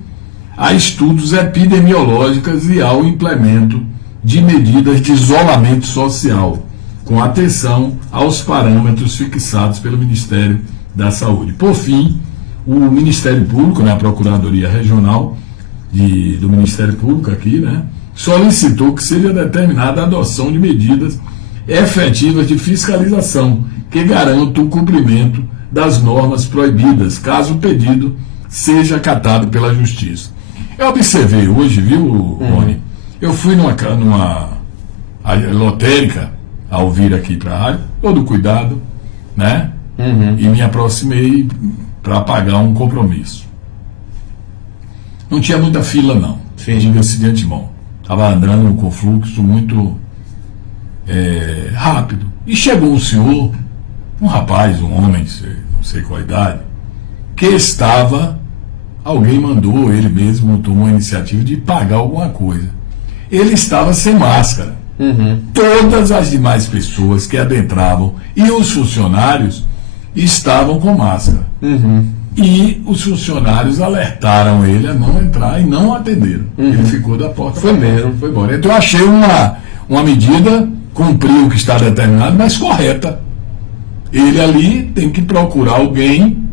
a estudos epidemiológicos e ao implemento de medidas de isolamento social, com atenção aos parâmetros fixados pelo Ministério da Saúde. Por fim, o Ministério Público, a Procuradoria Regional do Ministério Público aqui, solicitou que seja determinada a adoção de medidas efetivas de fiscalização que garantam o cumprimento das normas proibidas, caso o pedido seja acatado pela Justiça. Eu observei hoje, viu, Rony? Eu fui numa lotérica, ao vir aqui para a rádio, todo cuidado, e me aproximei para pagar um compromisso. Não tinha muita fila, não. Diga-se de antemão. Estava andando com fluxo muito rápido. E chegou um senhor, um rapaz, um homem, não sei qual a idade, que estava, alguém mandou, ele mesmo tomou a iniciativa de pagar alguma coisa. Ele estava sem máscara. Todas as demais pessoas que adentravam e os funcionários estavam com máscara. E os funcionários alertaram ele a não entrar e não atenderam. Ele ficou da porta. Foi embora. Então eu achei uma medida, cumpriu o que está determinado, mas correta. Ele ali tem que procurar alguém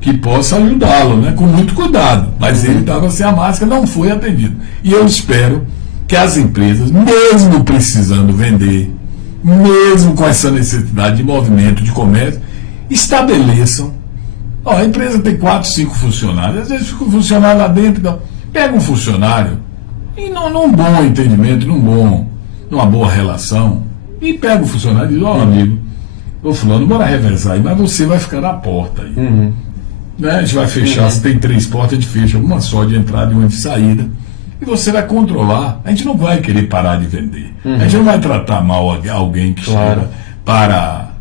que possa ajudá-lo, com muito cuidado. Mas ele estava sem a máscara, não foi atendido. E eu espero que as empresas, mesmo precisando vender, mesmo com essa necessidade de movimento, de comércio, estabeleçam. A empresa tem 4, 5 funcionários, às vezes fica um funcionário lá dentro, então, pega um funcionário e num bom entendimento, numa boa relação, e pega o funcionário e diz, amigo, fulano, bora revezar aí, mas você vai ficar na porta aí. A gente vai fechar, se tem 3 portas, a gente fecha uma só de entrada e uma de saída. E você vai controlar. A gente não vai querer parar de vender. A gente não vai tratar mal alguém que chega para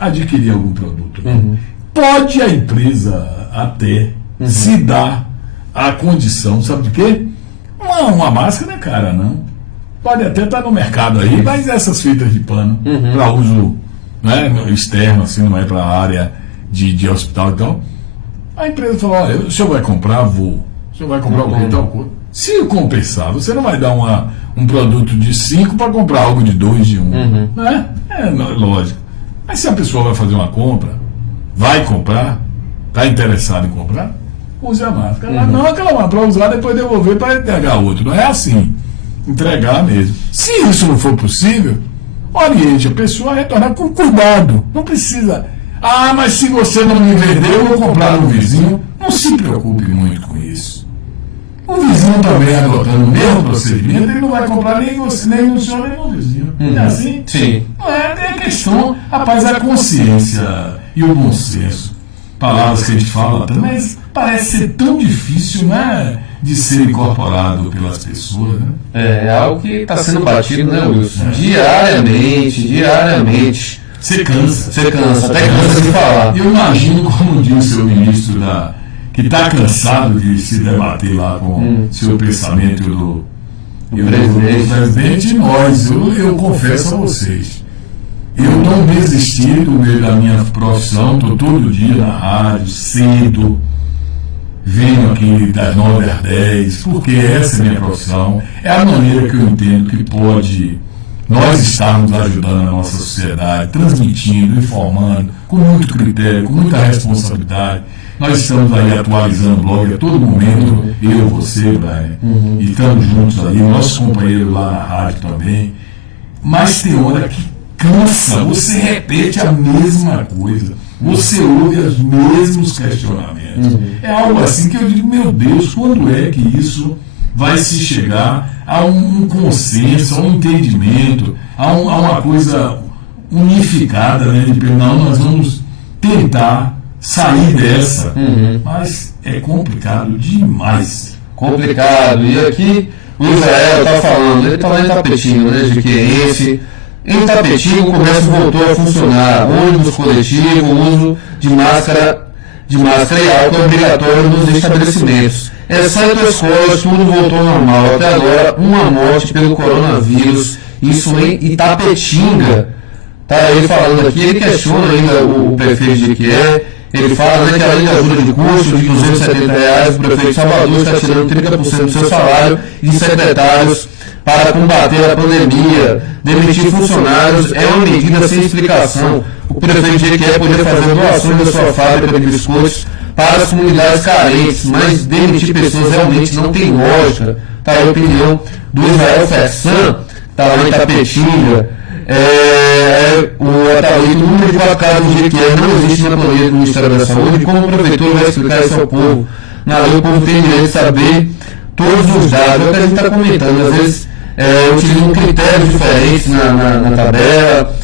adquirir algum produto. Pode a empresa até se dar a condição, sabe de quê? Uma máscara não é cara, não. Pode até estar no mercado aí, mas essas fitas de pano para uso externo, assim, não é para a área de hospital. Então, a empresa falou, o senhor vai comprar, vou. O senhor vai comprar algum tal coisa. Se compensar, você não vai dar um produto de 5 para comprar algo de 2, de 1. Lógico. Mas se a pessoa vai fazer uma compra, vai comprar, está interessado em comprar, use a máscara. Não aquela para usar, depois devolver para entregar outro. Não é assim. Entregar mesmo. Se isso não for possível, oriente a pessoa a retornar com cuidado. Não precisa. Mas se você não me vender, eu vou comprar no vizinho. Não se preocupe muito com isso. O vizinho também adotando o mesmo procedimento, ele não vai comprar nem você, nem o senhor, nem o vizinho. É assim? Sim. É questão, rapaz, a consciência e o bom senso. Palavras que a gente fala, mas parece ser tão difícil, de ser incorporado pelas pessoas, né? É algo que está sendo batido, né, Wilson? Diariamente. Você cansa, até cansa de falar. Eu imagino, como diz o seu ministro, que está cansado de se debater lá com seu pensamento do presidente, e nós, eu confesso a vocês, eu não desisti do meio da minha profissão, estou todo dia na rádio, cedo, venho aqui das 9 às 10, porque essa é a minha profissão, é a maneira que eu entendo que pode nós estarmos ajudando a nossa sociedade, transmitindo, informando, com muito critério, com muita responsabilidade. Nós estamos aí atualizando o blog a todo momento, eu, você, Brian, e estamos juntos aí, nossos companheiros lá na rádio também, mas tem hora que cansa, você repete a mesma coisa, você ouve os mesmos questionamentos. É algo assim que eu digo, meu Deus, quando é que isso vai se chegar a um consenso, a um entendimento, a uma coisa unificada, né? De não, nós vamos tentar sair dessa, mas é complicado demais. Complicado. E aqui o Israel está falando, ele está lá em Tapetinho, né, de Queirense. Em Tapetinho o comércio voltou a funcionar, ônibus coletivo, uso de máscara e álcool obrigatório nos estabelecimentos. Exceto escolas, tudo voltou ao normal. Até agora, uma morte pelo coronavírus, isso em Itapetinga. Tá ele falando aqui, ele questiona ainda o prefeito de Jequié. Ele fala, né, que além da ajuda de custo de R$270, o prefeito de Salvador está tirando 30% do seu salário e secretários para combater a pandemia. Demitir funcionários é uma medida sem explicação. O prefeito de Jequié poderia fazer doações da sua fábrica de biscoitos para as comunidades carentes, mas demitir pessoas realmente não tem lógica. Tá aí a opinião do Israel Fersan, tá lá em Tapetinga. O número de vacados de Jequié não existe na planilha do Ministério da Saúde. Como a prefeitura vai explicar isso ao povo? Na lei o povo tem direito de saber todos os dados. É o que a gente está comentando. Às vezes utilizam critérios diferentes na tabela.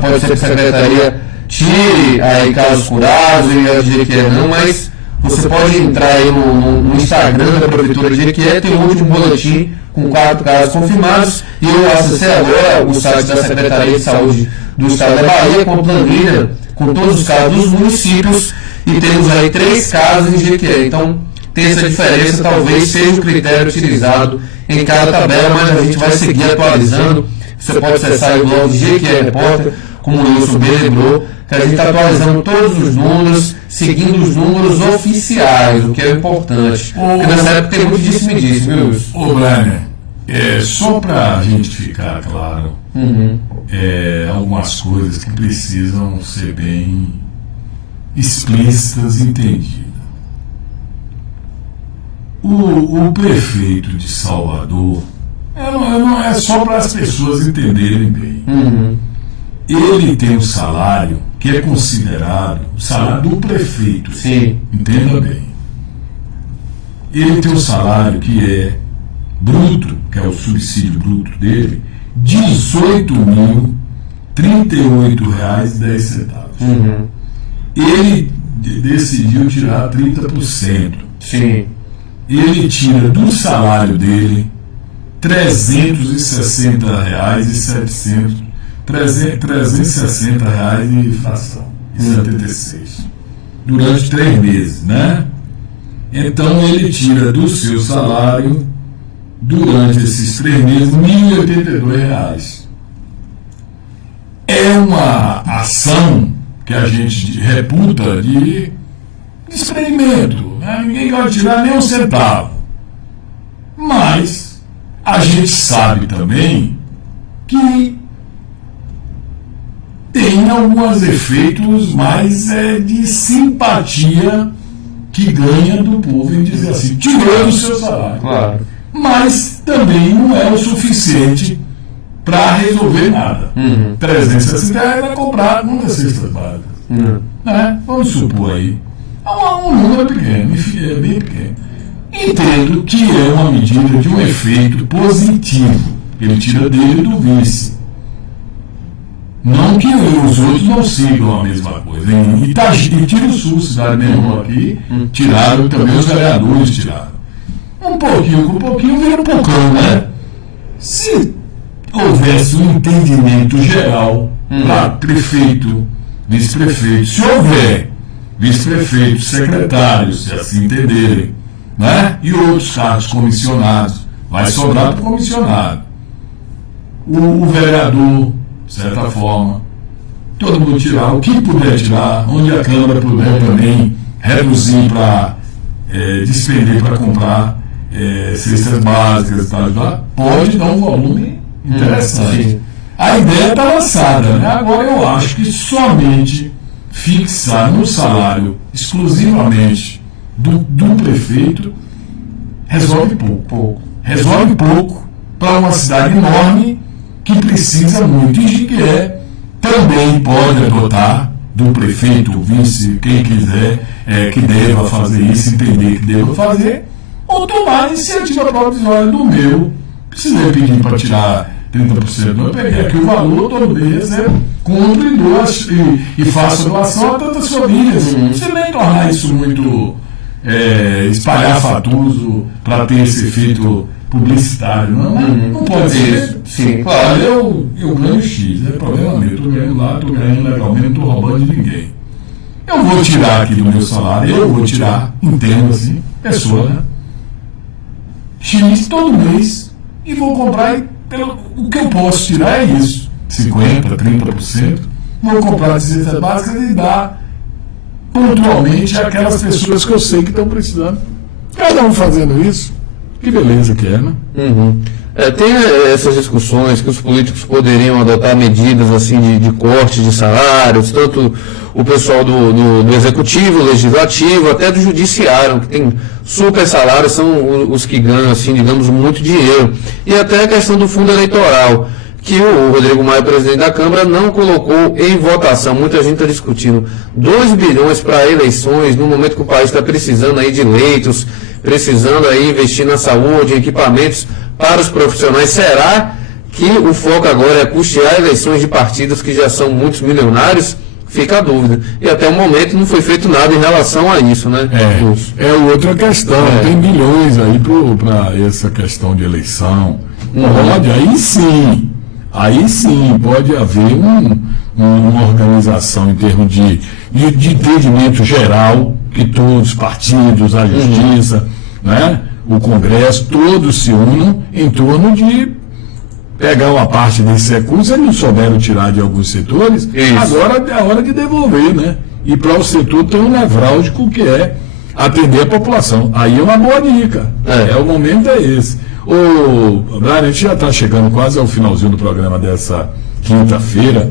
Pode ser que a secretaria tire aí casos curados e a de Jequié não, mas você pode entrar aí no Instagram da Prefeitura de Jequié, tem um último boletim com 4 casos confirmados, e eu acessei agora o site da Secretaria de Saúde do Estado da Bahia com a planilha, com todos os casos dos municípios, e temos aí 3 casos em Jequié. Então tem essa diferença, talvez seja o critério utilizado em cada tabela, mas a gente vai seguir atualizando. Você pode acessar o blog Jequié Repórter, como o Wilson bem lembrou, que a gente está atualizando todos os números, seguindo os números oficiais, o que é importante. Porque nessa época tem muito disso, me disse, viu, Wilson? Ô, Brian, só para a gente ficar claro, algumas coisas que precisam ser bem explícitas e entendidas. O prefeito de Salvador, não é só para as pessoas entenderem bem. Ele tem um salário que é considerado o salário do prefeito. Sim. Entenda bem. Ele tem um salário que é bruto, que é o subsídio bruto dele, R$18.038,10. Ele decidiu tirar 30%. Sim. Ele tira do salário dele R$360,700. R$360 de inflação, e 76, durante 3 meses, né? Então ele tira do seu salário, durante esses 3 meses, R$1.082. É uma ação que a gente reputa de experimento, né? Ninguém vai tirar nem um centavo, mas a gente sabe também que tem alguns efeitos mais de simpatia que ganha do povo em dizer assim, tirando o seu salário. Claro. Mas também não é o suficiente para resolver nada. R$360 vai comprar muitas cestas básicas. Né? Vamos supor aí. Um número pequeno, é bem pequeno. Entendo que é uma medida de um efeito positivo. Ele tira dele do vice. Não que os outros não sigam a mesma coisa. E tira o Sul, cidade menor aqui, tiraram, também os vereadores tiraram. um pouquinho com pouquinho vira um pocão, né? Se houvesse um entendimento geral lá, prefeito, vice-prefeito, se houver vice-prefeito, secretários, se assim entenderem, né? E outros cargos comissionados, vai sobrar para o comissionado. O vereador, de certa forma, todo mundo tirar o que puder tirar, onde a Câmara puder também reduzir para despender para comprar cestas básicas e tal, pode dar um volume interessante. A ideia está lançada, né? Agora eu acho que somente fixar no salário exclusivamente do prefeito resolve pouco. Resolve pouco para uma cidade enorme que precisa muito e que também pode adotar do prefeito, o vice, quem quiser que deva fazer isso, entender que deva fazer, ou tomar a iniciativa provisória do meu. Precisei pedir para tirar 30%, não, eu peguei aqui o valor, todo mês compro e dou e faço doação a tantas famílias. Não precisa nem tornar isso muito espalhafatoso para ter esse efeito publicitário, não pode ser. Sim, claro. Eu ganho X, é problema meu, estou ganhando lá, estou ganhando legalmente, não estou roubando de ninguém. Eu vou tirar aqui do meu salário, entendo assim, pessoa, né? X todo mês e vou comprar, o que eu posso tirar é isso, 50%, 30%, vou comprar as cestas básicas e dar pontualmente àquelas pessoas que eu sei que estão precisando. Cada um fazendo isso, que beleza que é, né? Tem essas discussões que os políticos poderiam adotar medidas assim de corte de salários, tanto o pessoal do executivo, legislativo, até do judiciário, que tem super salários, são os que ganham, assim, digamos, muito dinheiro. E até a questão do fundo eleitoral, que o Rodrigo Maia, presidente da Câmara, não colocou em votação. Muita gente está discutindo 2 bilhões para eleições, no momento que o país está precisando aí de leitos, precisando aí investir na saúde, em equipamentos para os profissionais. Será que o foco agora é custear eleições de partidos que já são muitos milionários? Fica a dúvida. E até o momento não foi feito nada em relação a isso, né? É outra questão. Tem bilhões aí para essa questão de eleição. Pode, aí sim, pode haver uma organização em termos de entendimento geral, que todos os partidos, a justiça, né, o Congresso, todos se unam em torno de pegar uma parte desse recurso. Eles não souberam tirar de alguns setores, agora é a hora de devolver, né? E para o setor tão nevrálgico que é atender a população. Aí é uma boa dica. O momento é esse. Brian, a gente já está chegando quase ao finalzinho do programa dessa quinta-feira,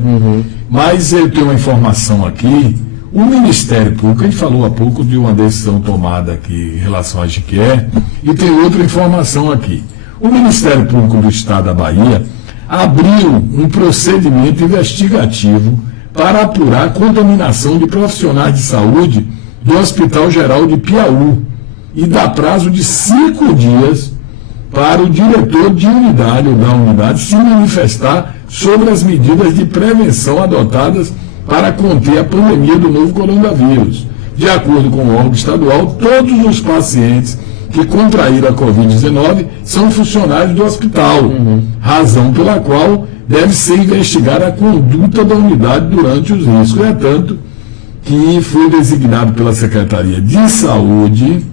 mas eu tenho uma informação aqui. O Ministério Público, a gente falou há pouco de uma decisão tomada aqui em relação à GQE, e tem outra informação aqui. O Ministério Público do Estado da Bahia abriu um procedimento investigativo para apurar a contaminação de profissionais de saúde do Hospital Geral de Piauí e dá prazo de 5 dias para o diretor de unidade ou da unidade se manifestar sobre as medidas de prevenção adotadas para conter a pandemia do novo coronavírus. De acordo com o órgão estadual, todos os pacientes que contraíram a Covid-19 são funcionários do hospital, razão pela qual deve ser investigada a conduta da unidade durante os riscos. É tanto que foi designado pela Secretaria de Saúde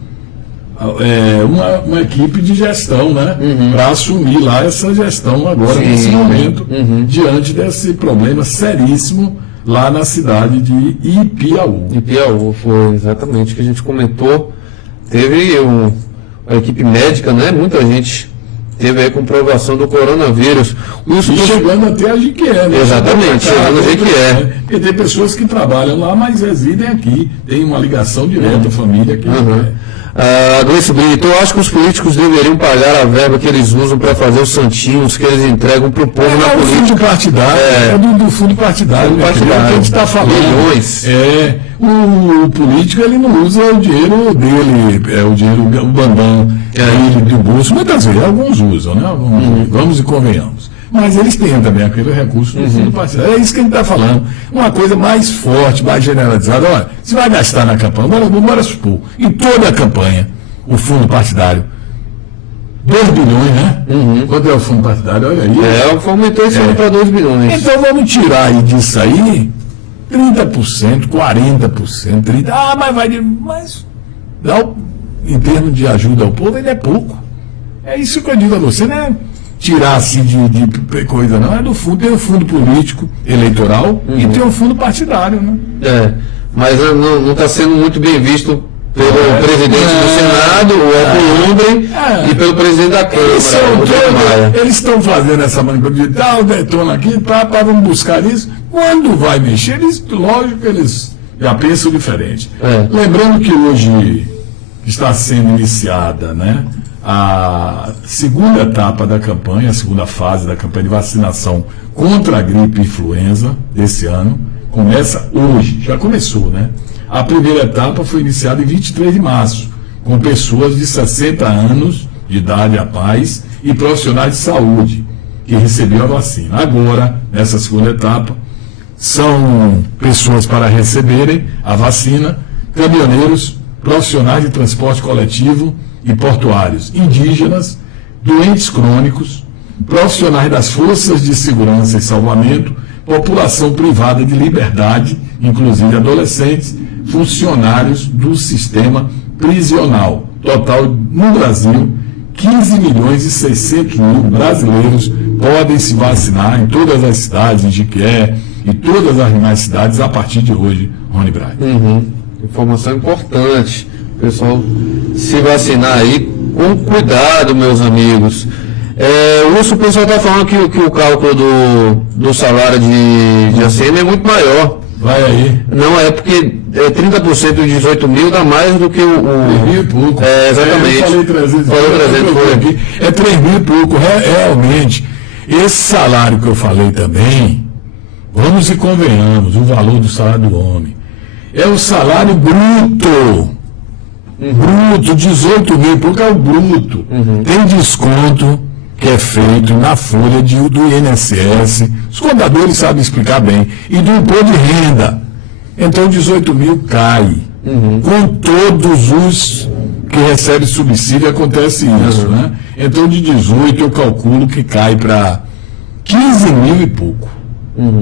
uma equipe de gestão, né, para assumir lá essa gestão agora, nesse momento, diante desse problema seríssimo lá na cidade de Ipiaú. Ipiaú, foi exatamente o que a gente comentou. Teve a equipe médica, né? Muita gente teve a comprovação do coronavírus. E chegando até a GQE, né? Exatamente, chegando a GQE. Porque tem pessoas que trabalham lá, mas residem aqui, tem uma ligação direta à família aqui. Gleice Brito, eu acho que os políticos deveriam pagar a verba que eles usam para fazer os santinhos que eles entregam para o povo na política. Fundo partidário, do fundo partidário, que a gente está falando. Milhões. O político, ele não usa o dinheiro dele, o dinheiro, o bambam do bolso. Muitas vezes, alguns usam, né? Vamos e convenhamos. Mas eles têm também aquele recurso do fundo partidário. É isso que a gente está falando. Uma coisa mais forte, mais generalizada. Olha, você vai gastar na campanha, bora supor, em toda a campanha, o fundo partidário 2 bilhões, né? Quanto é o fundo partidário? Olha aí. Aumentou esse ano para 2 bilhões. Então vamos tirar aí disso aí 30%, 40%, 30%. Ah, mas vai. Mas em termos de ajuda ao povo, ele é pouco. É isso que eu digo a você, né? Tirar assim de coisa, não. É do fundo, tem o fundo político, eleitoral, e tem o fundo partidário, né? Mas não está sendo muito bem visto pelo presidente do Senado, o Alcolumbre, e pelo presidente da Câmara. Eles estão fazendo essa manipulação, detona aqui, vamos buscar isso. Quando vai mexer, lógico que eles já pensam diferente. Lembrando que hoje está sendo iniciada, né, a segunda etapa da campanha, a segunda fase da campanha de vacinação contra a gripe influenza desse ano. Começa hoje, já começou, né? A primeira etapa foi iniciada em 23 de março, com pessoas de 60 anos de idade a mais e profissionais de saúde que receberam a vacina. Agora, nessa segunda etapa, são pessoas para receberem a vacina, caminhoneiros, profissionais de transporte coletivo e portuários, indígenas, doentes crônicos, profissionais das forças de segurança e salvamento, população privada de liberdade, inclusive adolescentes, funcionários do sistema prisional. Total, no Brasil, 15 milhões e 600 mil brasileiros podem se vacinar em todas as cidades, em Jequié e todas as demais cidades a partir de hoje, Rony Braga. Informação importante. Pessoal, se vacinar aí com cuidado, meus amigos. O pessoal está falando que o cálculo do salário de ACM é muito maior. Vai aí. Não, é porque 30% de 18 mil dá mais do que o 3 mil e pouco. Exatamente. Eu falei 300. Falei 300 aqui. É 3 mil e pouco. Realmente, esse salário que eu falei também, vamos e convenhamos, o valor do salário do homem, é o salário bruto. Bruto, 18 mil, porque é o bruto. Tem desconto que é feito na folha do INSS, os contadores sabem explicar bem, e do imposto de renda. Então 18 mil cai. Com todos os que recebem subsídio acontece isso, né? Então de 18 eu calculo que cai para 15 mil e pouco.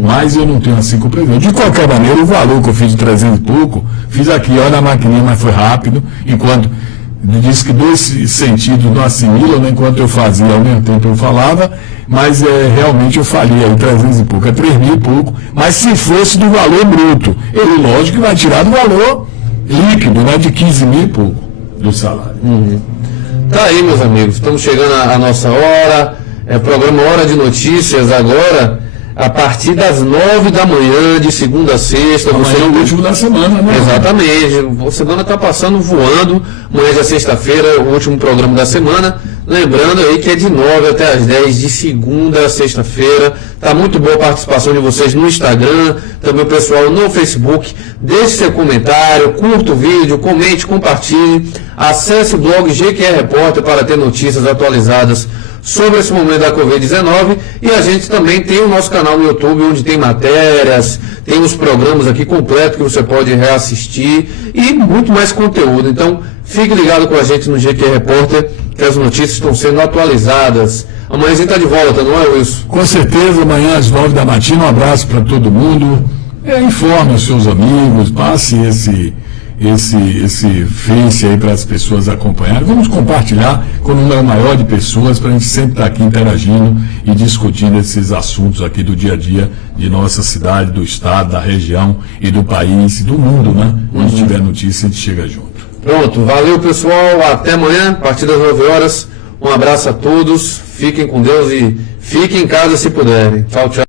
Mas eu não tenho assim com o presidente. De qualquer maneira, o valor que eu fiz de 300 e pouco, fiz aqui, olha na maquininha, mas foi rápido, enquanto disse que 2 sentidos não assimilam, né? Enquanto eu fazia, ao mesmo tempo eu falava, mas realmente eu falei aí 300 e pouco, é 3 mil e pouco, mas se fosse do valor bruto, ele lógico que vai tirar do valor líquido, né? De 15 mil e pouco do salário. Tá aí, meus amigos, estamos chegando à nossa hora, programa Hora de Notícias agora, a partir das 9 da manhã, de segunda a sexta. Amanhã é o último da semana, né? Exatamente. A semana está passando voando. Amanhã é sexta-feira, o último programa da semana. Lembrando aí que é de 9 até as 10, de segunda a sexta-feira. Tá muito boa a participação de vocês no Instagram, também o pessoal no Facebook. Deixe seu comentário, curta o vídeo, comente, compartilhe. Acesse o blog GQR Repórter para ter notícias atualizadas sobre esse momento da Covid-19, e a gente também tem o nosso canal no YouTube, onde tem matérias, tem os programas aqui completos que você pode reassistir e muito mais conteúdo. Então, fique ligado com a gente no GQ Repórter, que as notícias estão sendo atualizadas. Amanhã a gente está de volta, não é, Wilson? Com certeza, amanhã às 9 da matina, um abraço para todo mundo. Informe os seus amigos, passe esse Face aí para as pessoas acompanharem. Vamos compartilhar com um número maior de pessoas para a gente sempre estar aqui interagindo e discutindo esses assuntos aqui do dia a dia de nossa cidade, do estado, da região e do país e do mundo, né? Onde tiver notícia, a gente chega junto. Pronto, valeu pessoal, até amanhã, a partir das 9 horas. Um abraço a todos, fiquem com Deus e fiquem em casa se puderem. Tchau, tchau.